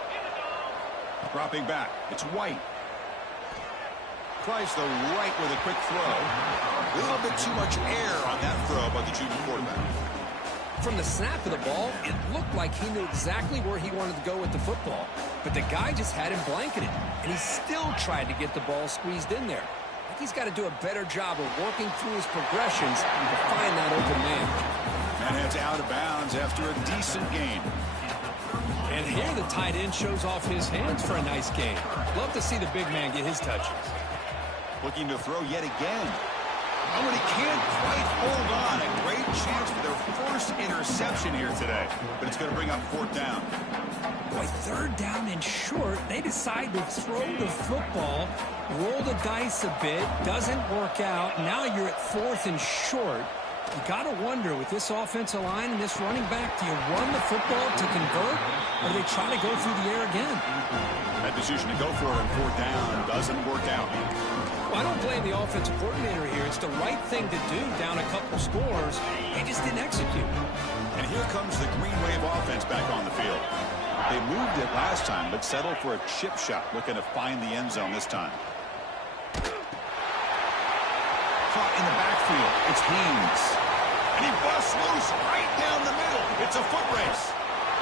Dropping back, it's White. Tries the right with a quick throw. A little bit too much air on that throw by the junior quarterback. From the snap of the ball, it looked like he knew exactly where he wanted to go with the football. But the guy just had him blanketed, and he still tried to get the ball squeezed in there. I think he's got to do a better job of working through his progressions to find that open man. And heads out of bounds after a decent gain. And here the tight end shows off his hands for a nice gain. Love to see the big man get his touches. Looking to throw yet again. Oh, and he can't quite hold on. A great chance for their first interception here today. But it's going to bring up 4th down. Boy, 3rd down and short. They decide to throw the football, roll the dice a bit. Doesn't work out. Now you're at 4th and short. You got to wonder, with this offensive line and this running back, do you run the football to convert, or do they try to go through the air again? That decision to go for it on 4th down doesn't work out. Well, I don't blame the offensive coordinator here. It's the right thing to do down a couple scores. They just didn't execute. And here comes the Green Wave offense back on the field. They moved it last time, but settled for a chip shot, looking to find the end zone this time. Caught in the backfield. It's Haynes. And he busts loose right down the middle. It's a foot race.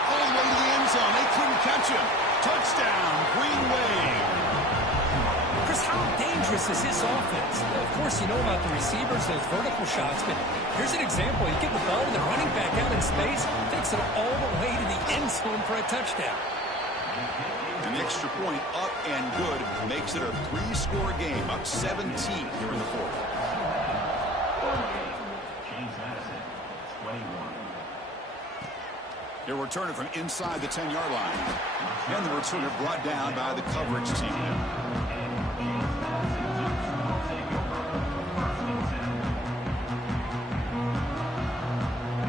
All the way to the end zone. They couldn't catch him. Touchdown, Green Wave. Chris, how dangerous is this offense? Well, of course, you know about the receivers, those vertical shots, but here's an example. You get the ball to the running back out in space, takes it all the way to the end zone for a touchdown. And the extra point up and good makes it a 3-score game, up 17 here in the 4th. They're returning from inside the 10-yard line. And the returner brought down by the coverage team.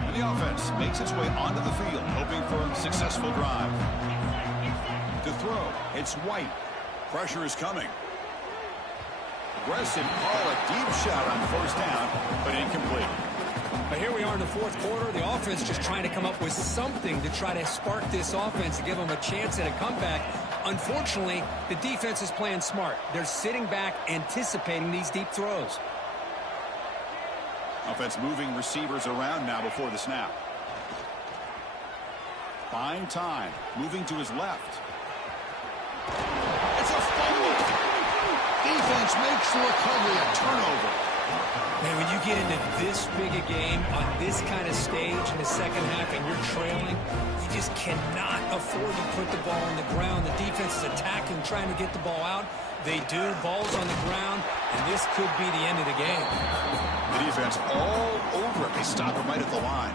And the offense makes its way onto the field, hoping for a successful drive. To throw, it's White. Pressure is coming. Aggressive call, a deep shot on 1st down, but incomplete. But here we are in the 4th quarter. The offense just trying to come up with something to try to spark this offense to give them a chance at a comeback. Unfortunately, the defense is playing smart. They're sitting back, anticipating these deep throws. Offense moving receivers around now before the snap. Buying time, moving to his left. It's a fumble. Defense makes the recovery, a turnover. Man, when you get into this big a game on this kind of stage in the second half and you're trailing, you just cannot afford to put the ball on the ground. The defense is attacking, trying to get the ball out. They do. Ball's on the ground, and this could be the end of the game. The defense all over it. They stop him right at the line.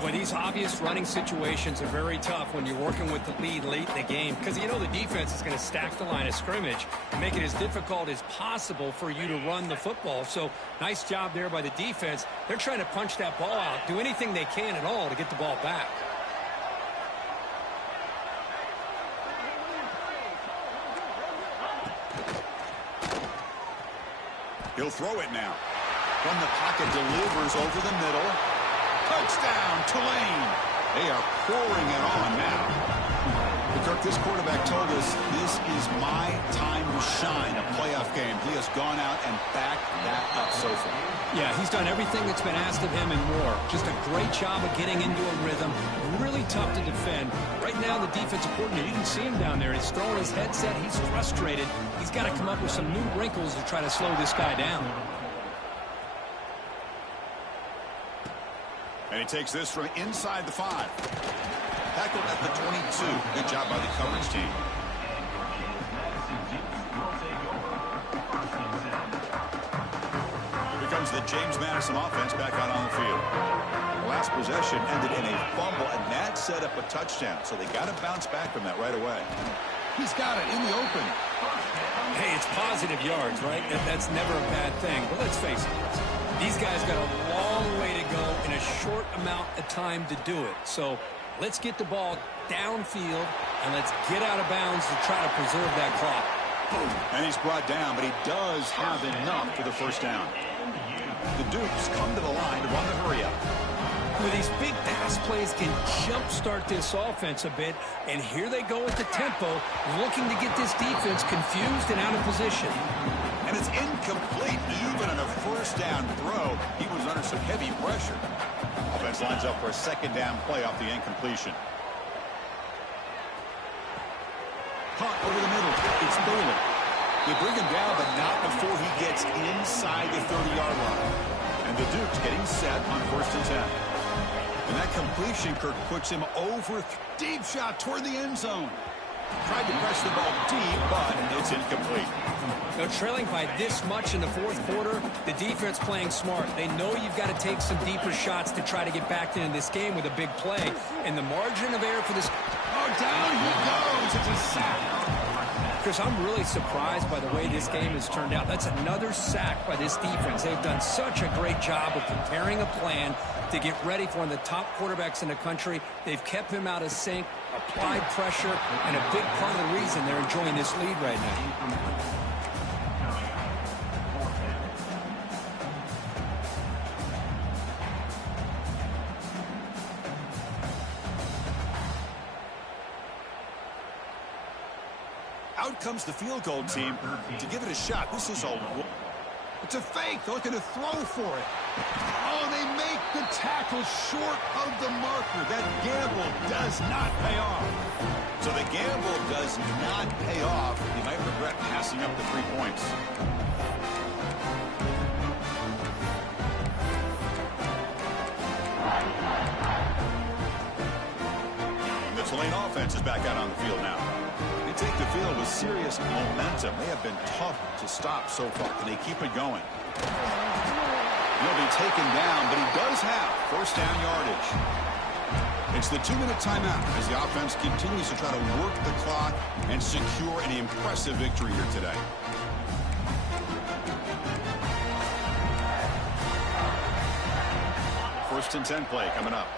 Boy, these obvious running situations are very tough when you're working with the lead late in the game because you know the defense is going to stack the line of scrimmage and make it as difficult as possible for you to run the football. So nice job there by the defense. They're trying to punch that ball out, do anything they can at all to get the ball back. He'll throw it now. From the pocket, delivers over the middle. Touchdown, Tulane. They are pouring it on now. But Kirk, this quarterback told us this is my time to shine, a playoff game. He has gone out and backed that up so far. Yeah, he's done everything that's been asked of him and more. Just a great job of getting into a rhythm. Really tough to defend. Right now, the defensive coordinator, you can see him down there. He's throwing his headset. He's frustrated. He's got to come up with some new wrinkles to try to slow this guy down. And he takes this from inside the 5. Tackled at the 22. Good job by the coverage team. Here comes the James Madison offense back out on the field. The last possession ended in a fumble, and that set up a touchdown. So they got to bounce back from that right away. He's got it in the open. Hey, it's positive yards, right? That's never a bad thing. But let's face it. These guys got a long way to go in a short amount of time to do it. So let's get the ball downfield, and let's get out of bounds to try to preserve that clock. Boom. And he's brought down, but he does have enough for the first down. The Dukes come to the line to run the hurry-up. With these big pass plays can jumpstart this offense a bit, and here they go at the tempo, looking to get this defense confused and out of position. And it's incomplete. Even on a first down throw, he was under some heavy pressure. Offense lines up for a second down play off the incompletion. Caught over the middle. It's Baylor. They bring him down, but not before he gets inside the 30-yard line. And the Dukes getting set on 1st and 10. And that completion, Kirk, puts him over. Deep shot toward the end zone. Tried to press the ball deep, but it's incomplete. Now, trailing by this much in the 4th quarter, the defense playing smart. They know you've got to take some deeper shots to try to get back into this game with a big play. And the margin of error for this... Oh, down he goes. It's a sack. Chris, I'm really surprised by the way this game has turned out. That's another sack by this defense. They've done such a great job of preparing a plan to get ready for one of the top quarterbacks in the country. They've kept him out of sync, applied pressure, and a big part of the reason they're enjoying this lead right now. Out comes the field goal team to give it a shot. This is it's a fake. They're looking to throw for it. Oh, they make the tackle short of the marker. That gamble does not pay off. So the gamble does not pay off. He might regret passing up the 3 points. The Tulane offense is back out on the field now. They take the field with serious momentum. They have been tough to stop so far. Can they keep it going? He'll be taken down, but he does have first down yardage. It's the 2-minute timeout as the offense continues to try to work the clock and secure an impressive victory here today. First and 10 play coming up.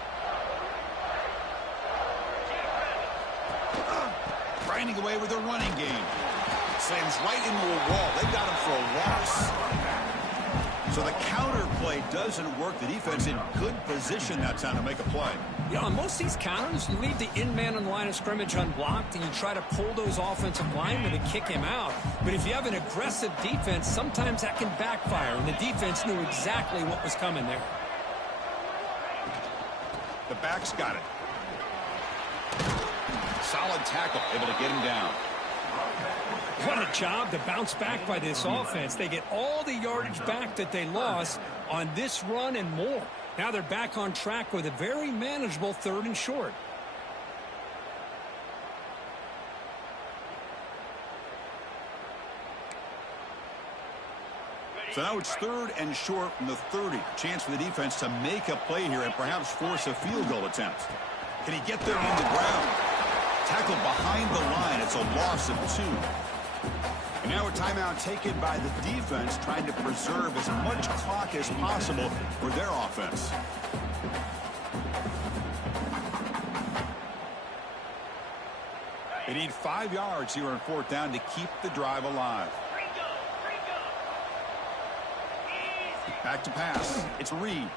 Grinding away with a running game. Slams right into a wall. They got him for a loss. So the counter play doesn't work. The defense in good position that time to make a play. You know, on most of these counters, you leave the in-man on the line of scrimmage unblocked, and you try to pull those offensive linemen to kick him out. But if you have an aggressive defense, sometimes that can backfire, and the defense knew exactly what was coming there. The back's got it. Solid tackle, able to get him down. What a job to bounce back by this offense. They get all the yardage back that they lost on this run and more. Now they're back on track with a very manageable 3rd and short. So now it's 3rd and short from the 30. Chance for the defense to make a play here and perhaps force a field goal attempt. Can he get there on the ground? Tackled behind the line. It's a loss of 2. And now a timeout taken by the defense, trying to preserve as much clock as possible for their offense. They need 5 yards here on 4th down to keep the drive alive. Back to pass. It's Reed.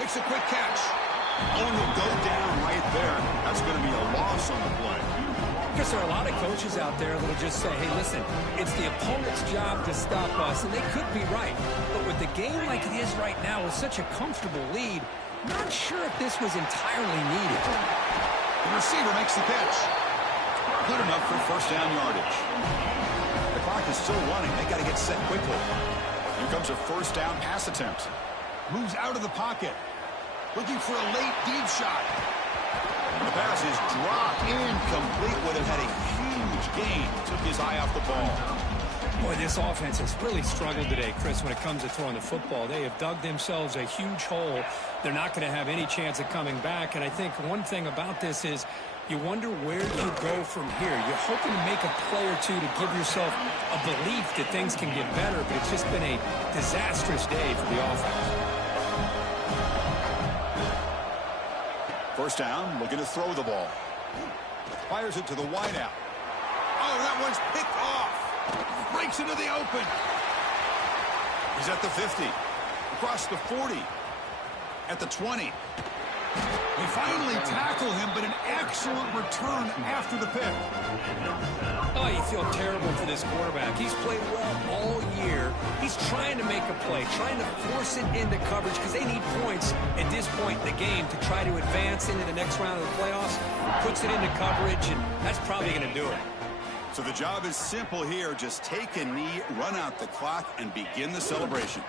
Makes a quick catch. Oh, and he'll go down right there. That's going to be a loss on the play. Because there are a lot of coaches out there that will just say, hey, listen, it's the opponent's job to stop us, and they could be right. But with the game like it is right now with such a comfortable lead, not sure if this was entirely needed. The receiver makes the catch. Good enough for 1st down yardage. The clock is still running. They got to get set quickly. Here comes a 1st down pass attempt. Moves out of the pocket. Looking for a late deep shot. The pass is dropped. Incomplete. Would have had a huge gain. Took his eye off the ball. Boy, this offense has really struggled today, Chris, when it comes to throwing the football. They have dug themselves a huge hole. They're not going to have any chance of coming back. And I think one thing about this is you wonder where you go from here. You're hoping to make a play or two to give yourself a belief that things can get better, but it's just been a disastrous day for the offense. 1st down, looking to throw the ball. Fires it to the wideout. Oh, that one's picked off. Breaks into the open. He's at the 50. Across the 40. At the 20. They finally tackle him, but an excellent return after the pick. Oh, you feel terrible for this quarterback. He's played well all year. He's trying to make a play, trying to force it into coverage because they need points at this point in the game to try to advance into the next round of the playoffs. Puts it into coverage, and that's probably going to do it. So the job is simple here. Just take a knee, run out the clock, and begin the celebration.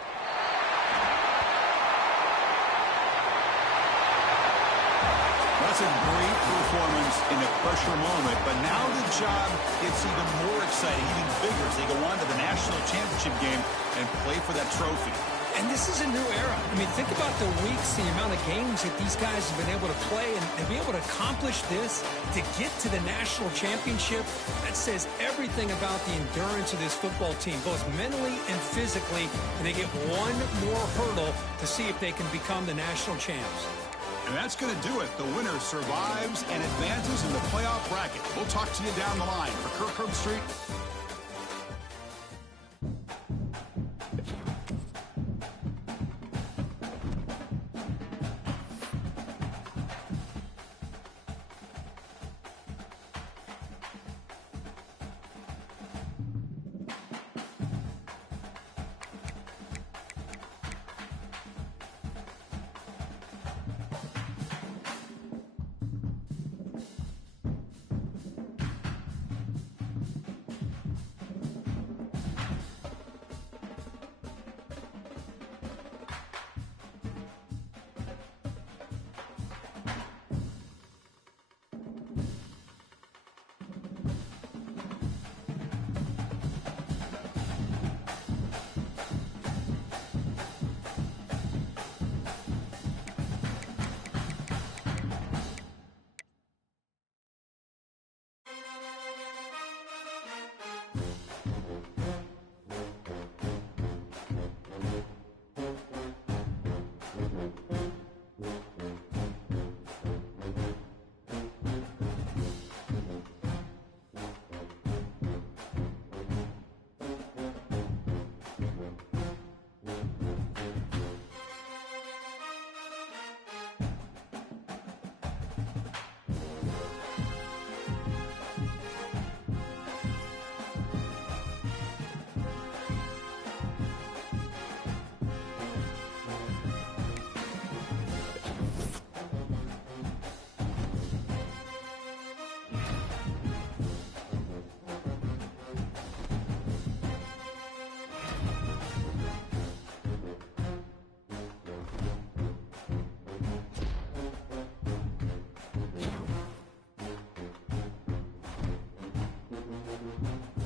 That's a great performance in a pressure moment, but now the job gets even more exciting, even bigger as they go on to the national championship game and play for that trophy. And this is a new era. I mean, think about the weeks, the amount of games that these guys have been able to play, and to be able to accomplish this, to get to the national championship, that says everything about the endurance of this football team, both mentally and physically, and they get one more hurdle to see if they can become the national champs. And that's going to do it. The winner survives and advances in the playoff bracket. We'll talk to you down the line. For Kirk Herbstreit,